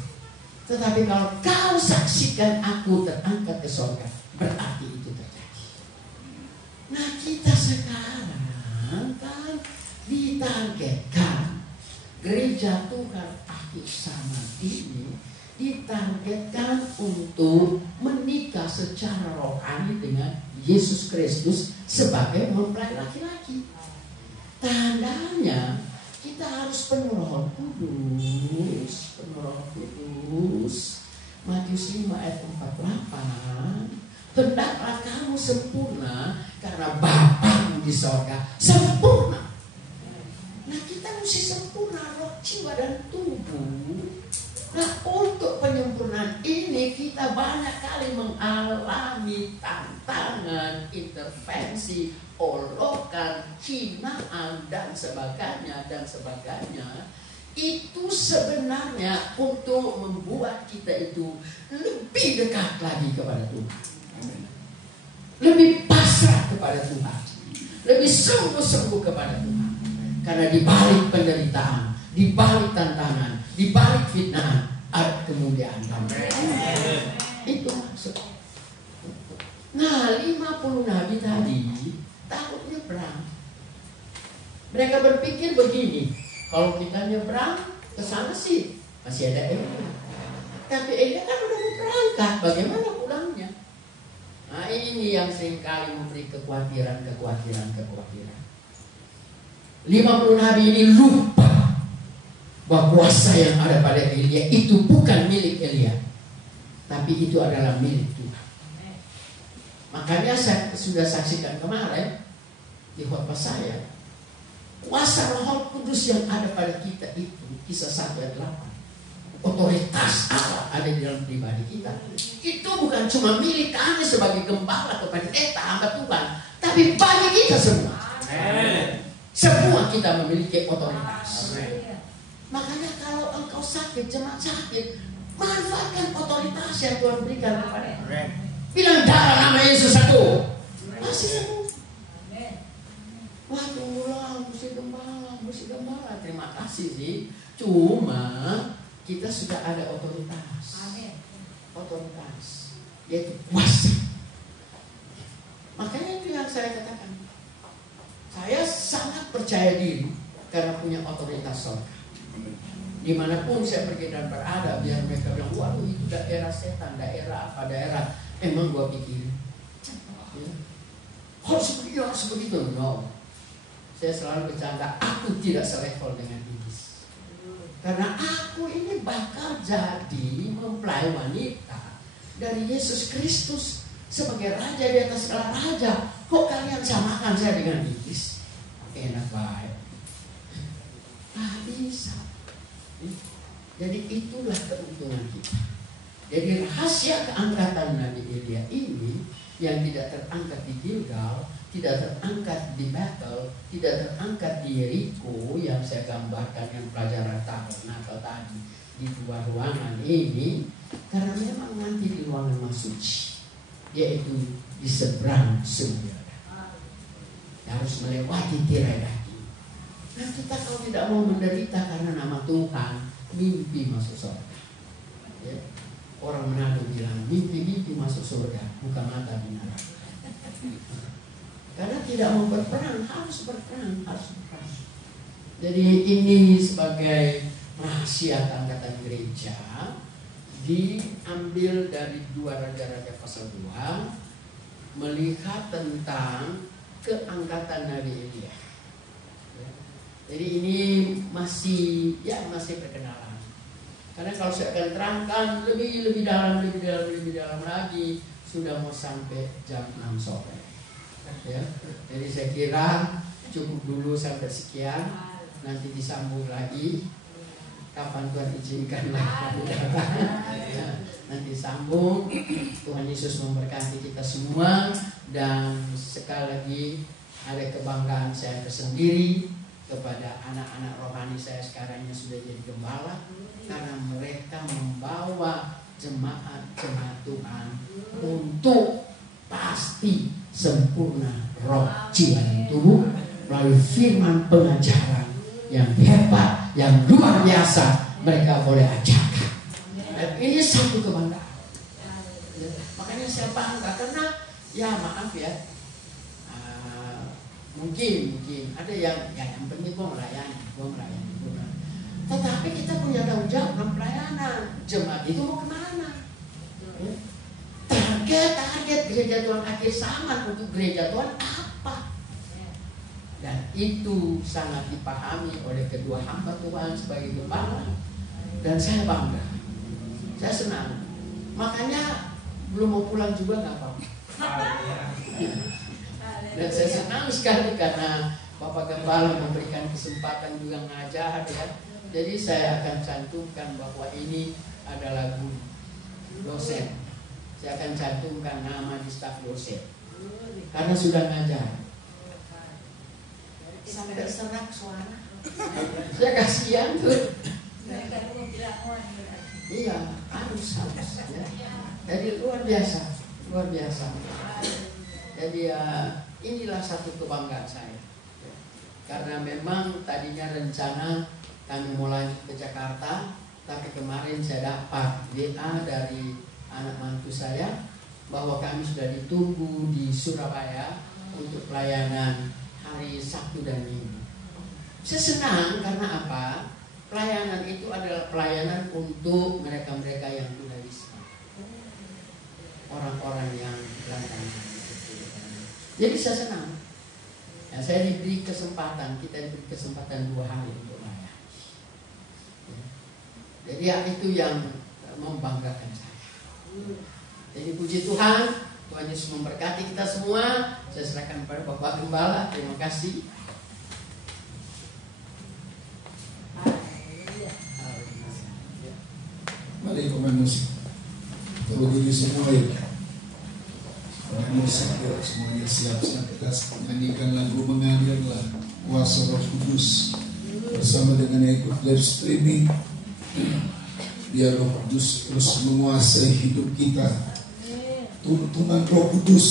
Tetapi kalau kau saksikan aku terangkat ke surga, berarti itu terjadi. Nah kita sekarang kan ditargetkan, gereja Tuhan akhir zaman ini ditargetkan untuk menikah secara rohani dengan Yesus Kristus sebagai mempelai laki-laki. Tandanya kita harus penuh Roh Kudus, Matius 5 ayat 48. Hendaklah kamu sempurna karena Bapamu di sorga sempurna. Nah kita mesti sempurna roh, jiwa dan tubuh. Nah untuk penyempurnaan ini kita banyak kali mengalami tantangan, intervensi, olokan, hinaan dan sebagainya. Itu sebenarnya untuk membuat kita itu lebih dekat lagi kepada Tuhan, lebih pasrah kepada Tuhan, lebih sungguh-sungguh kepada Tuhan. Karena di balik penderitaan, di balik tantangan, di balik fitnah, ada kemuliaan. Itu maksud. Nah 50 nabi tadi takut nyebrang. Mereka berpikir begini, kalau kita nyebrang ke sana sih masih ada Elia. Tapi Elia kan udah mau berangkat, bagaimana pulangnya? Nah ini yang seringkali memberi kekhawatiran. 50 nabi ini lupa bahwa kuasa yang ada pada Elia itu bukan milik Elia, tapi itu adalah milik Tuhan. Makanya saya sudah saksikan kemarin di khotbah saya, kuasa Roh Kudus yang ada pada kita itu, Kisah 1 ayat 8, otoritas apa ada di dalam pribadi kita, itu bukan cuma milik kami sebagai gembala atau pendeta hamba Tuhan, tapi bagi kita semua. Semua kita memiliki otoritas. Makanya kalau engkau sakit, jemaat sakit, manfaatkan otoritas yang Tuhan berikan kepada. Bilang darah nama Yesus satu, pasti sembuh. Wah, tunggulah, mesti gembala. Terima kasih sih. Cuma kita sudah ada otoritas. Otoritas, yaitu kuasa. Makanya itu yang saya katakan. Saya sangat percaya diri karena punya otoritas surga. Dimanapun saya pergi dan berada, biar mereka bilang, waduh itu daerah setan, daerah apa, daerah. Emang gua pikir ya, harus begitu. No. Saya selalu bercanda, aku tidak selevel dengan iblis. Karena aku ini bakal jadi mempelai wanita dari Yesus Kristus sebagai raja di atas segala raja. Kok kalian samakan saya dengan iblis? Enak baik. Bisa. Jadi itulah keuntungan kita. Jadi rahasia keangkatan Nabi Elia ini yang tidak terangkat di Gilgal, tidak terangkat di Bethel, tidak terangkat di Yeriko yang saya gambarkan yang pelajaran tabernakel tadi di dua ruangan ini, karena memang nanti di ruangan Masuci, yaitu di seberang Sumber, harus melewati tirai daging. Nah kita kalau tidak mau menderita karena nama Tuhan, mimpi masuk surga. Ya. Orang Manado bilang mimpi masuk surga, bukan mata di neraka. Karena tidak mau berperang, harus berperang. Jadi ini sebagai rahasia keangkatan gereja diambil dari 2 Raja-Raja pasal 2, melihat tentang keangkatan Nabi Elia. Jadi ini masih perkenalan. Karena kalau saya akan terangkan lebih dalam lagi, sudah mau sampai jam 6 sore. Ya. Jadi saya kira cukup dulu sampai sekian. Nanti disambung lagi. Kapan Tuhan izinkan lagi. Ya. Nanti sambung. Tuhan Yesus memberkati kita semua. Dan sekali lagi ada kebanggaan saya tersendiri kepada anak-anak rohani saya sekarang yang sudah jadi gembala, karena mereka membawa jemaat Tuhan untuk pasti sempurna roh, jiwa dan tubuh melalui firman pengajaran yang hebat, yang luar biasa mereka boleh ajarkan. Dan ini satu kebanggaan. Makanya saya bangga karena ya maaf ya, mungkin ada yang penting gue melayani. Tetapi kita punya tanggung jawab dalam pelayanan. Jemaat itu mau kemana? Target gereja Tuhan akhir zaman untuk gereja Tuhan apa? Dan itu sangat dipahami oleh kedua hamba Tuhan sebagai gembala. Dan saya bangga, saya senang. Makanya belum mau pulang juga nggak apa-apa. Dan saya senang sekali karena Bapak Gembala memberikan kesempatan juga ngajar ya. Jadi saya akan cantumkan bahwa ini adalah guru dosen. Saya akan cantumkan nama di staf dosen karena sudah ngajar. Sampai serak suara. Saya kasihan tuh. Iya, harus ya. Jadi luar biasa. Jadi inilah satu kebanggaan saya. Karena memang tadinya rencana kami mau lanjut ke Jakarta, tapi kemarin saya dapat WA dari anak mantu saya bahwa kami sudah ditunggu di Surabaya untuk pelayanan hari Sabtu dan Minggu. Saya senang karena apa? Pelayanan itu adalah pelayanan untuk mereka-mereka yang tunawisma, orang-orang yang langgangan. Jadi saya senang. Ya, saya diberi kesempatan, kita diberi kesempatan 2 hari untuk melayani. Ya, itu yang membanggakan saya. Jadi puji Tuhan, Tuhan Yesus memberkati kita semua. Saya serahkan kepada Bapak Gembala. Terima kasih. Mari pemain musik. Berdiri semua ya. Pemain musik ya, semuanya siap-siap. Kita nyanyikan lagu Mengalirlah Kuasa Roh Kudus bersama dengan yang ikut live streaming. Biar Roh Kudus terus menguasai hidup kita. Tuntunan Roh Kudus,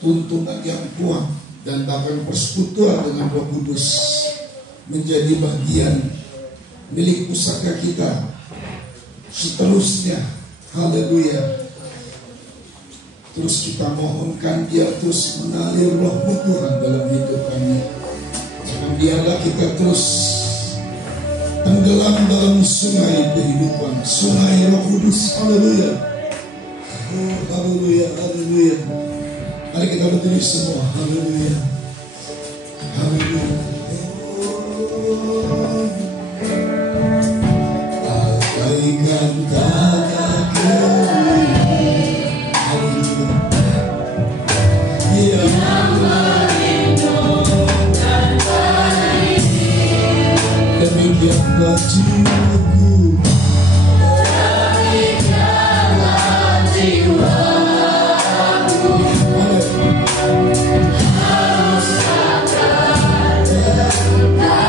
tuntunan yang kuat dan bahkan persekutuan dengan Roh Kudus menjadi bagian milik pusaka kita seterusnya. Haleluya. Terus kita mohonkan dia terus mengalir Roh Tuhan dalam hidup kami. Jangan biarlah kita terus tenggelam dalam sungai kehidupan, sungai Roh Kudus. Haleluya. Oh, haleluya, haleluya. Mari kita berdiri semua. Haleluya. Haleluya. Bagaikan kata kering. Haleluya. Yang merindukan hari demikianlah jiwaku, demikianlah jiwaku harus akan terbuka.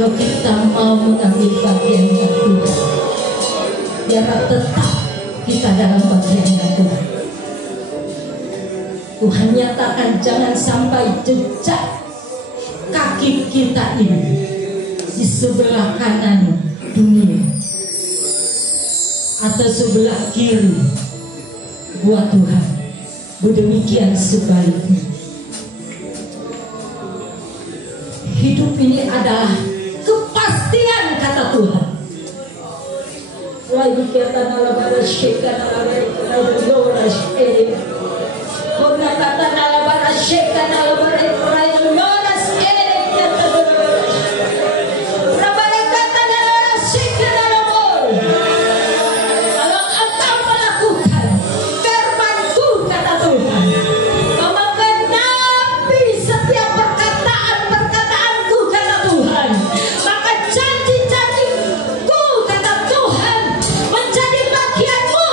kalau kita mau mengambil bagian Tuhan, biar tetap kita dalam bagian Tuhan. Tuhan nyatakan jangan sampai jejak kaki kita ini di sebelah kanan dunia atau sebelah kiri buat Tuhan. Demikian sebaliknya. Hidup ini adalah kepastian, kata Tuhan. Lagi kata nalabara syekha nalabara lora syekha. Kona kata nalabara syekha nalabara lora syekha. Rabara kata nalabara syekha nalabara. Kalau engkau melakukan firman-Ku, kata Tuhan, menggenapi setiap perkataan-perkataanku, kata Tuhan, maka janji-janjiku, kata Tuhan, menjadi bagianmu.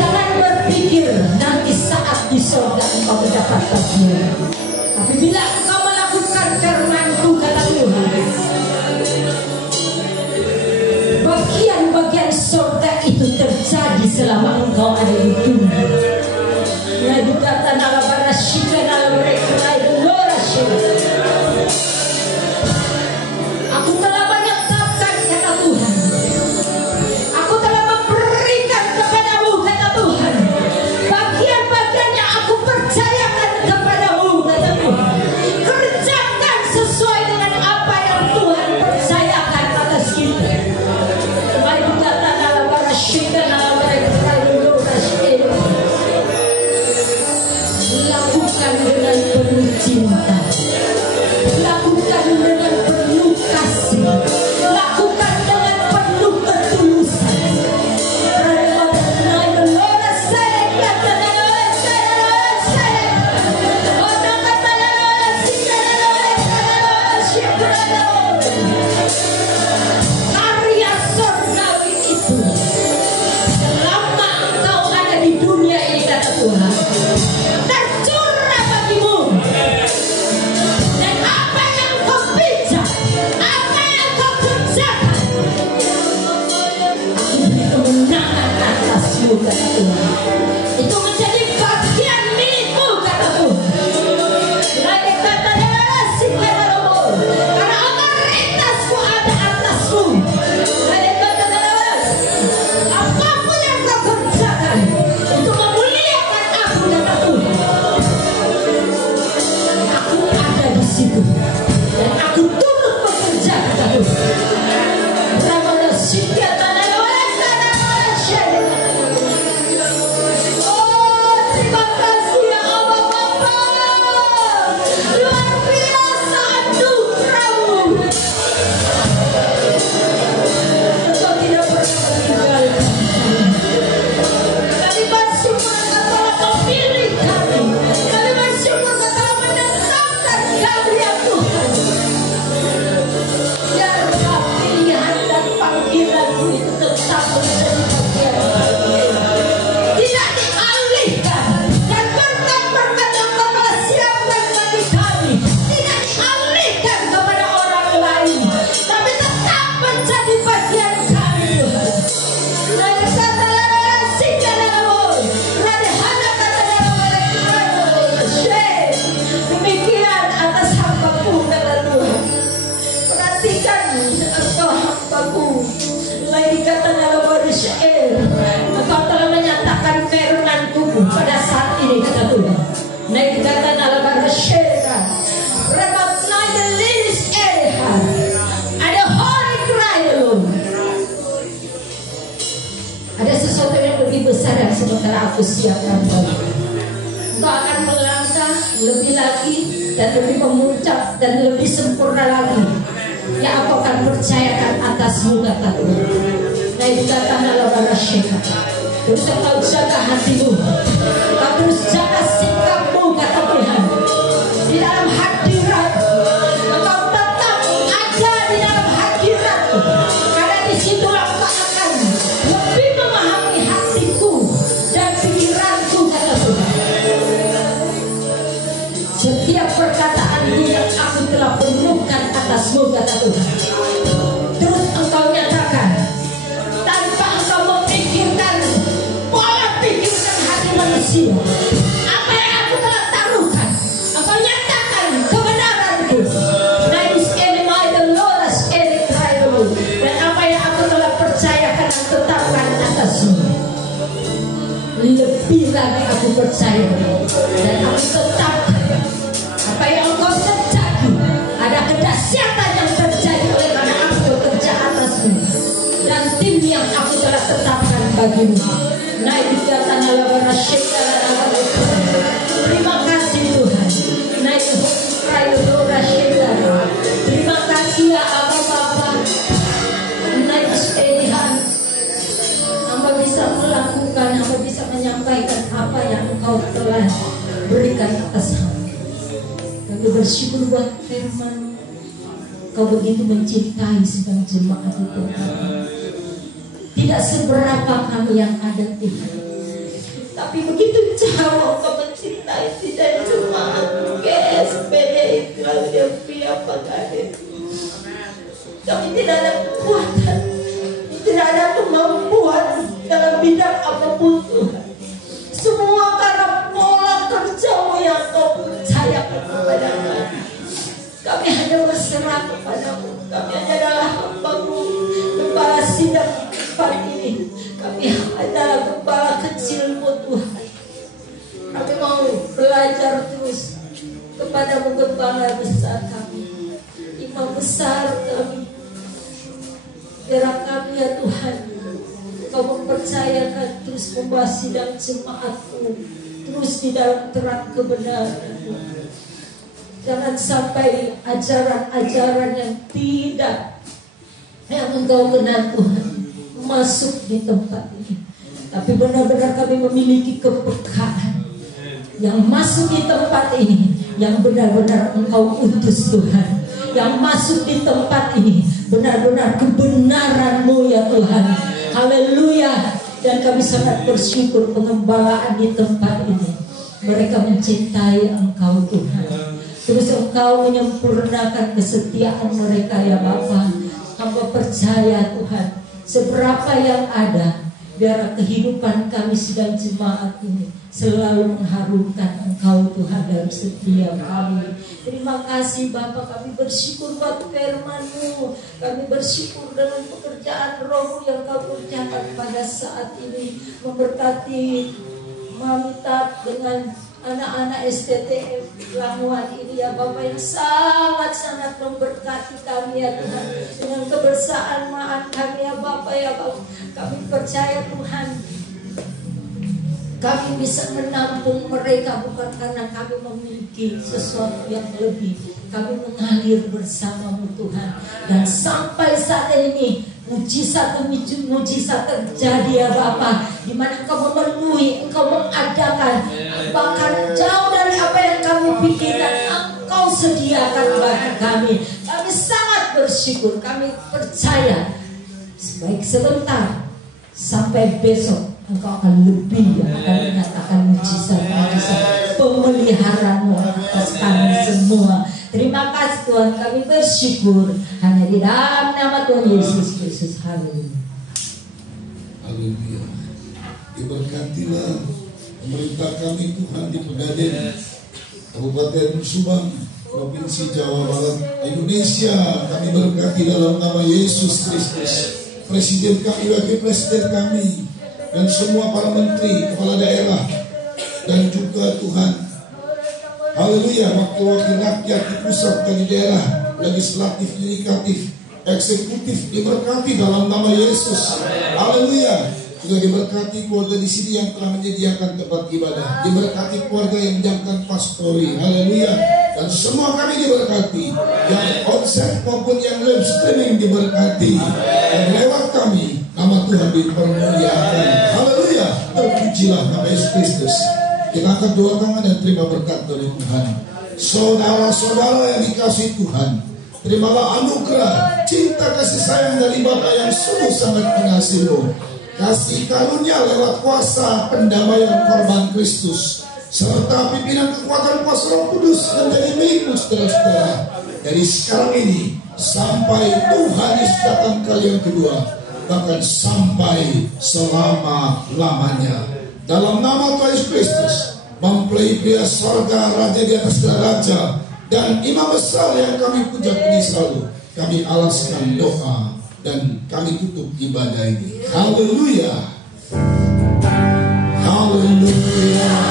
Jangan berpikir nanti saat di surga engkau mendapat bagian. Tapi bila engkau melakukan firman-Ku, kata Tuhan, bagian-bagian surga itu terjadi selama engkau ada di dunia. Lalu kata nalabara syikha nalabara lora syikha. Aku telah menetapkan, kata Tuhan. Aku telah memberikan kepadamu, kata Tuhan, bagian-bagian yang aku percayakan kepadamu, kata Tuhan. Kerjakan sesuai dengan apa yang Tuhan percayakan atas kita. Lalu kata nalabara syikha nalabara lora syikha. Lakukan dengan penuh cinta, lakukan dengan penuh kasih, lakukan dengan penuh ketulusan. Karya surgawi itu selama engkau ada di dunia ini, kata Tuhan, tercurah bagimu. Dan apa yang kau pijak, apa yang kau kerjakan, aku beri kemenangan atasmu, kata Tuhan. Itu menjadi bagian milikmu, kata Tuhan. Lain kata karena otoritasku ada atasmu. Lain kata apapun yang kau kerjakan untuk memuliakan aku, kata Tuhan, aku ada di situ dan aku turut bekerja, kata Tuhan. Ramana syikha tanawala syekha. Oh, terima kasih ya Allah Bapa. Luar biasa anugerah-Mu. Engkau tidak pernah meninggalkan kami. Kami bersyukur Engkau telah memilih kami. Kami bersyukur Engkau telah menetapkan kami, ya Tuhan. Biarlah pilihan dan panggilan-Mu itu tetap menjadi bagian kami. Tidak dialihkan. Dan berkat-berkat yang Kau telah siapkan bagi kami tidak dialihkan kepada orang lain, tapi tetap menjadi bagian kami, Tuhan. Lain kata syikha nalabara, radhana kata nalabara syekh. Demikian atas hamba-Ku, kata Tuhan. Perhatikan engkau hamba-Ku. Lain kata nalabara syekh. Engkau telah menyatakan firman-Ku pada saat ini, kata Tuhan. Lain kata nalabara syekh. Rabat naik liris erehan. Ada holy cry, Lord. Ada sesuatu yang lebih besar yang sementara aku siapkan bagimu. Engkau akan melangkah lebih lagi dan lebih memuncak dan lebih sempurna lagi. Yang aku akan percayakan atasmu, kata Tuhan. Naik kata nalabara syekha. Terus engkau jaga hatimu, engkau terus jaga sikapmu, kata Tuhan. Di dalam hadirat, engkau tetap ada di dalam hadirat. Karena di situ engkau akan lebih memahami hatiku dan pikiranku, kata Tuhan. manusia. Apa yang aku telah taruhkan, engkau nyatakan kebenaranku. Naik ini the Lord ini trial. Dan apa yang aku telah percayakan dan tetapkan atasmu, lebih lagi aku percaya dan aku tetapkan apa yang engkau terjadi. Ada kedahsyatan yang terjadi oleh karena aku bekerja atasmu dan tim yang aku telah tetapkan bagimu. Naik di tanah lawan terima kasih Tuhan. Naik terima kasih ya Abah Bapa. Naik sepedihan hamba bisa melakukan, hamba bisa menyampaikan apa yang engkau telah berikan atas hamba. Kami bersyukur buat firman. Kau begitu mencintai sedang jemaat itu. Tidak seberapa kami yang ada Tuhan, tapi begitu jauh Kau mencintai sedang jemaat GSPD Philadelphia Pagade. Kami tidak ada kekuatan, tidak ada kemampuan dalam bidang apapun Tuhan. Semua karena pola kerja-Mu yang Kau percayakan kepada kami. Kami hanya berserah kepada-Mu. Kami hanya adalah hamba-Mu, gembala sidang tempat ini. Kami adalah gembala kecil-Mu Tuhan. Kami mau belajar terus kepada-Mu, gembala besar kami, imam besar kami. Gerak kami ya Tuhan, Kau mempercayakan terus membawa sidang jemaat-Mu terus di dalam terang kebenaran. Jangan sampai ajaran-ajaran yang tidak yang Engkau kenal Tuhan masuk di tempat ini. Tapi benar-benar kami memiliki kepekaan yang masuk di tempat ini, yang benar-benar Engkau utus Tuhan. Yang masuk di tempat ini benar-benar kebenaran-Mu ya Tuhan. Haleluya. Dan kami sangat bersyukur pengembalaan di tempat ini. Mereka mencintai Engkau Tuhan. Terus Engkau menyempurnakan kesetiaan mereka ya Bapa. Hamba percaya Tuhan, seberapa yang ada, biar kehidupan kami sedang jemaat ini selalu mengharumkan Engkau Tuhan dalam setiap kami. Terima kasih Bapa, kami bersyukur buat firman-Mu. Kami bersyukur dengan pekerjaan Roh-Mu yang Kau kerjakan pada saat ini. Memberkati Mami Tat dengan anak-anak STTF Lamuan ini ya Bapak, yang sangat-sangat memberkati kami ya Tuhan. Dengan kebersamaan kami ya Bapak ya Bapak, kami percaya Tuhan, kami bisa menampung mereka bukan karena kami memiliki sesuatu yang lebih. Kami mengalir bersama-Mu Tuhan. Dan sampai saat ini mujizat demi mujizat terjadi ya Bapa, di mana Engkau memenuhi, Engkau mengadakan bahkan jauh dari apa yang kami pikirkan, Engkau sediakan bagi kami. Kami sangat bersyukur, kami percaya baik sebentar sampai besok Engkau akan lebih akan menyatakan mujizat-mujizat pemeliharaan-Mu atas kami semua. Terima kasih Tuhan, kami bersyukur hanya di dalam nama Tuhan Yesus Kristus. Haleluya. Haleluya. Diberkatilah pemerintah kami Tuhan di Pegadaian, Kabupaten Subang, Provinsi Jawa Barat, Indonesia. Kami berkati dalam nama Yesus Kristus. Presiden kami, wakil presiden kami, dan semua para menteri, kepala daerah, dan juga Tuhan, haleluya, wakil-wakil rakyat di pusat dan di daerah, legislatif, yudikatif, eksekutif, diberkati dalam nama Yesus. Haleluya. Juga diberkati keluarga di sini yang telah menyediakan tempat ibadah, diberkati keluarga yang menyiapkan pastori. Haleluya. Dan semua kami diberkati, yang onsite maupun yang live streaming diberkati, dan lewat kami nama Tuhan dipermuliakan. Haleluya. Terpujilah nama Yesus Kristus. Kita angkat dua tangan dan terima berkat dari Tuhan. Saudara-saudara yang dikasihi Tuhan, terimalah anugerah, cinta kasih sayang dari Bapa yang sungguh sangat mengasihi-Mu. Kasih karunia lewat kuasa pendamaian korban Kristus, serta pimpinan kekuatan kuasa Roh Kudus menjadi milikmu saudara-saudara, dari sekarang ini sampai Tuhan Yesus datang kali yang kedua, bahkan sampai selama-lamanya. dalam nama Tuhan Yesus Kristus, mempelai pria sorga, raja di atas segala raja, dan imam besar yang kami puja puji selalu, kami alaskan doa dan kami tutup ibadah ini. Haleluya. Haleluya.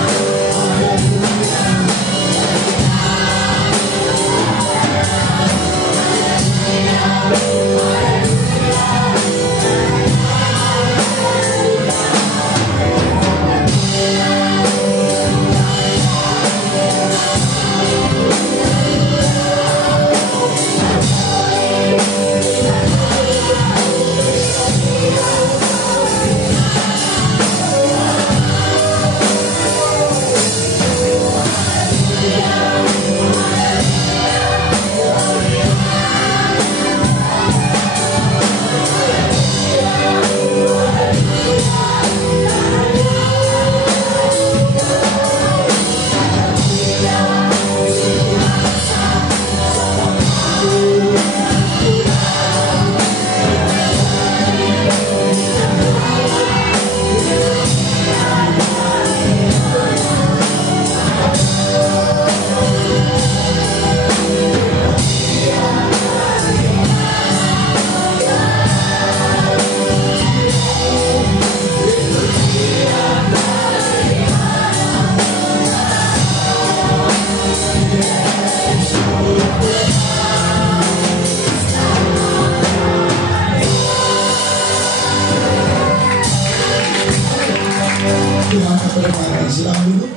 Tuhan berkati. Silakan dulu.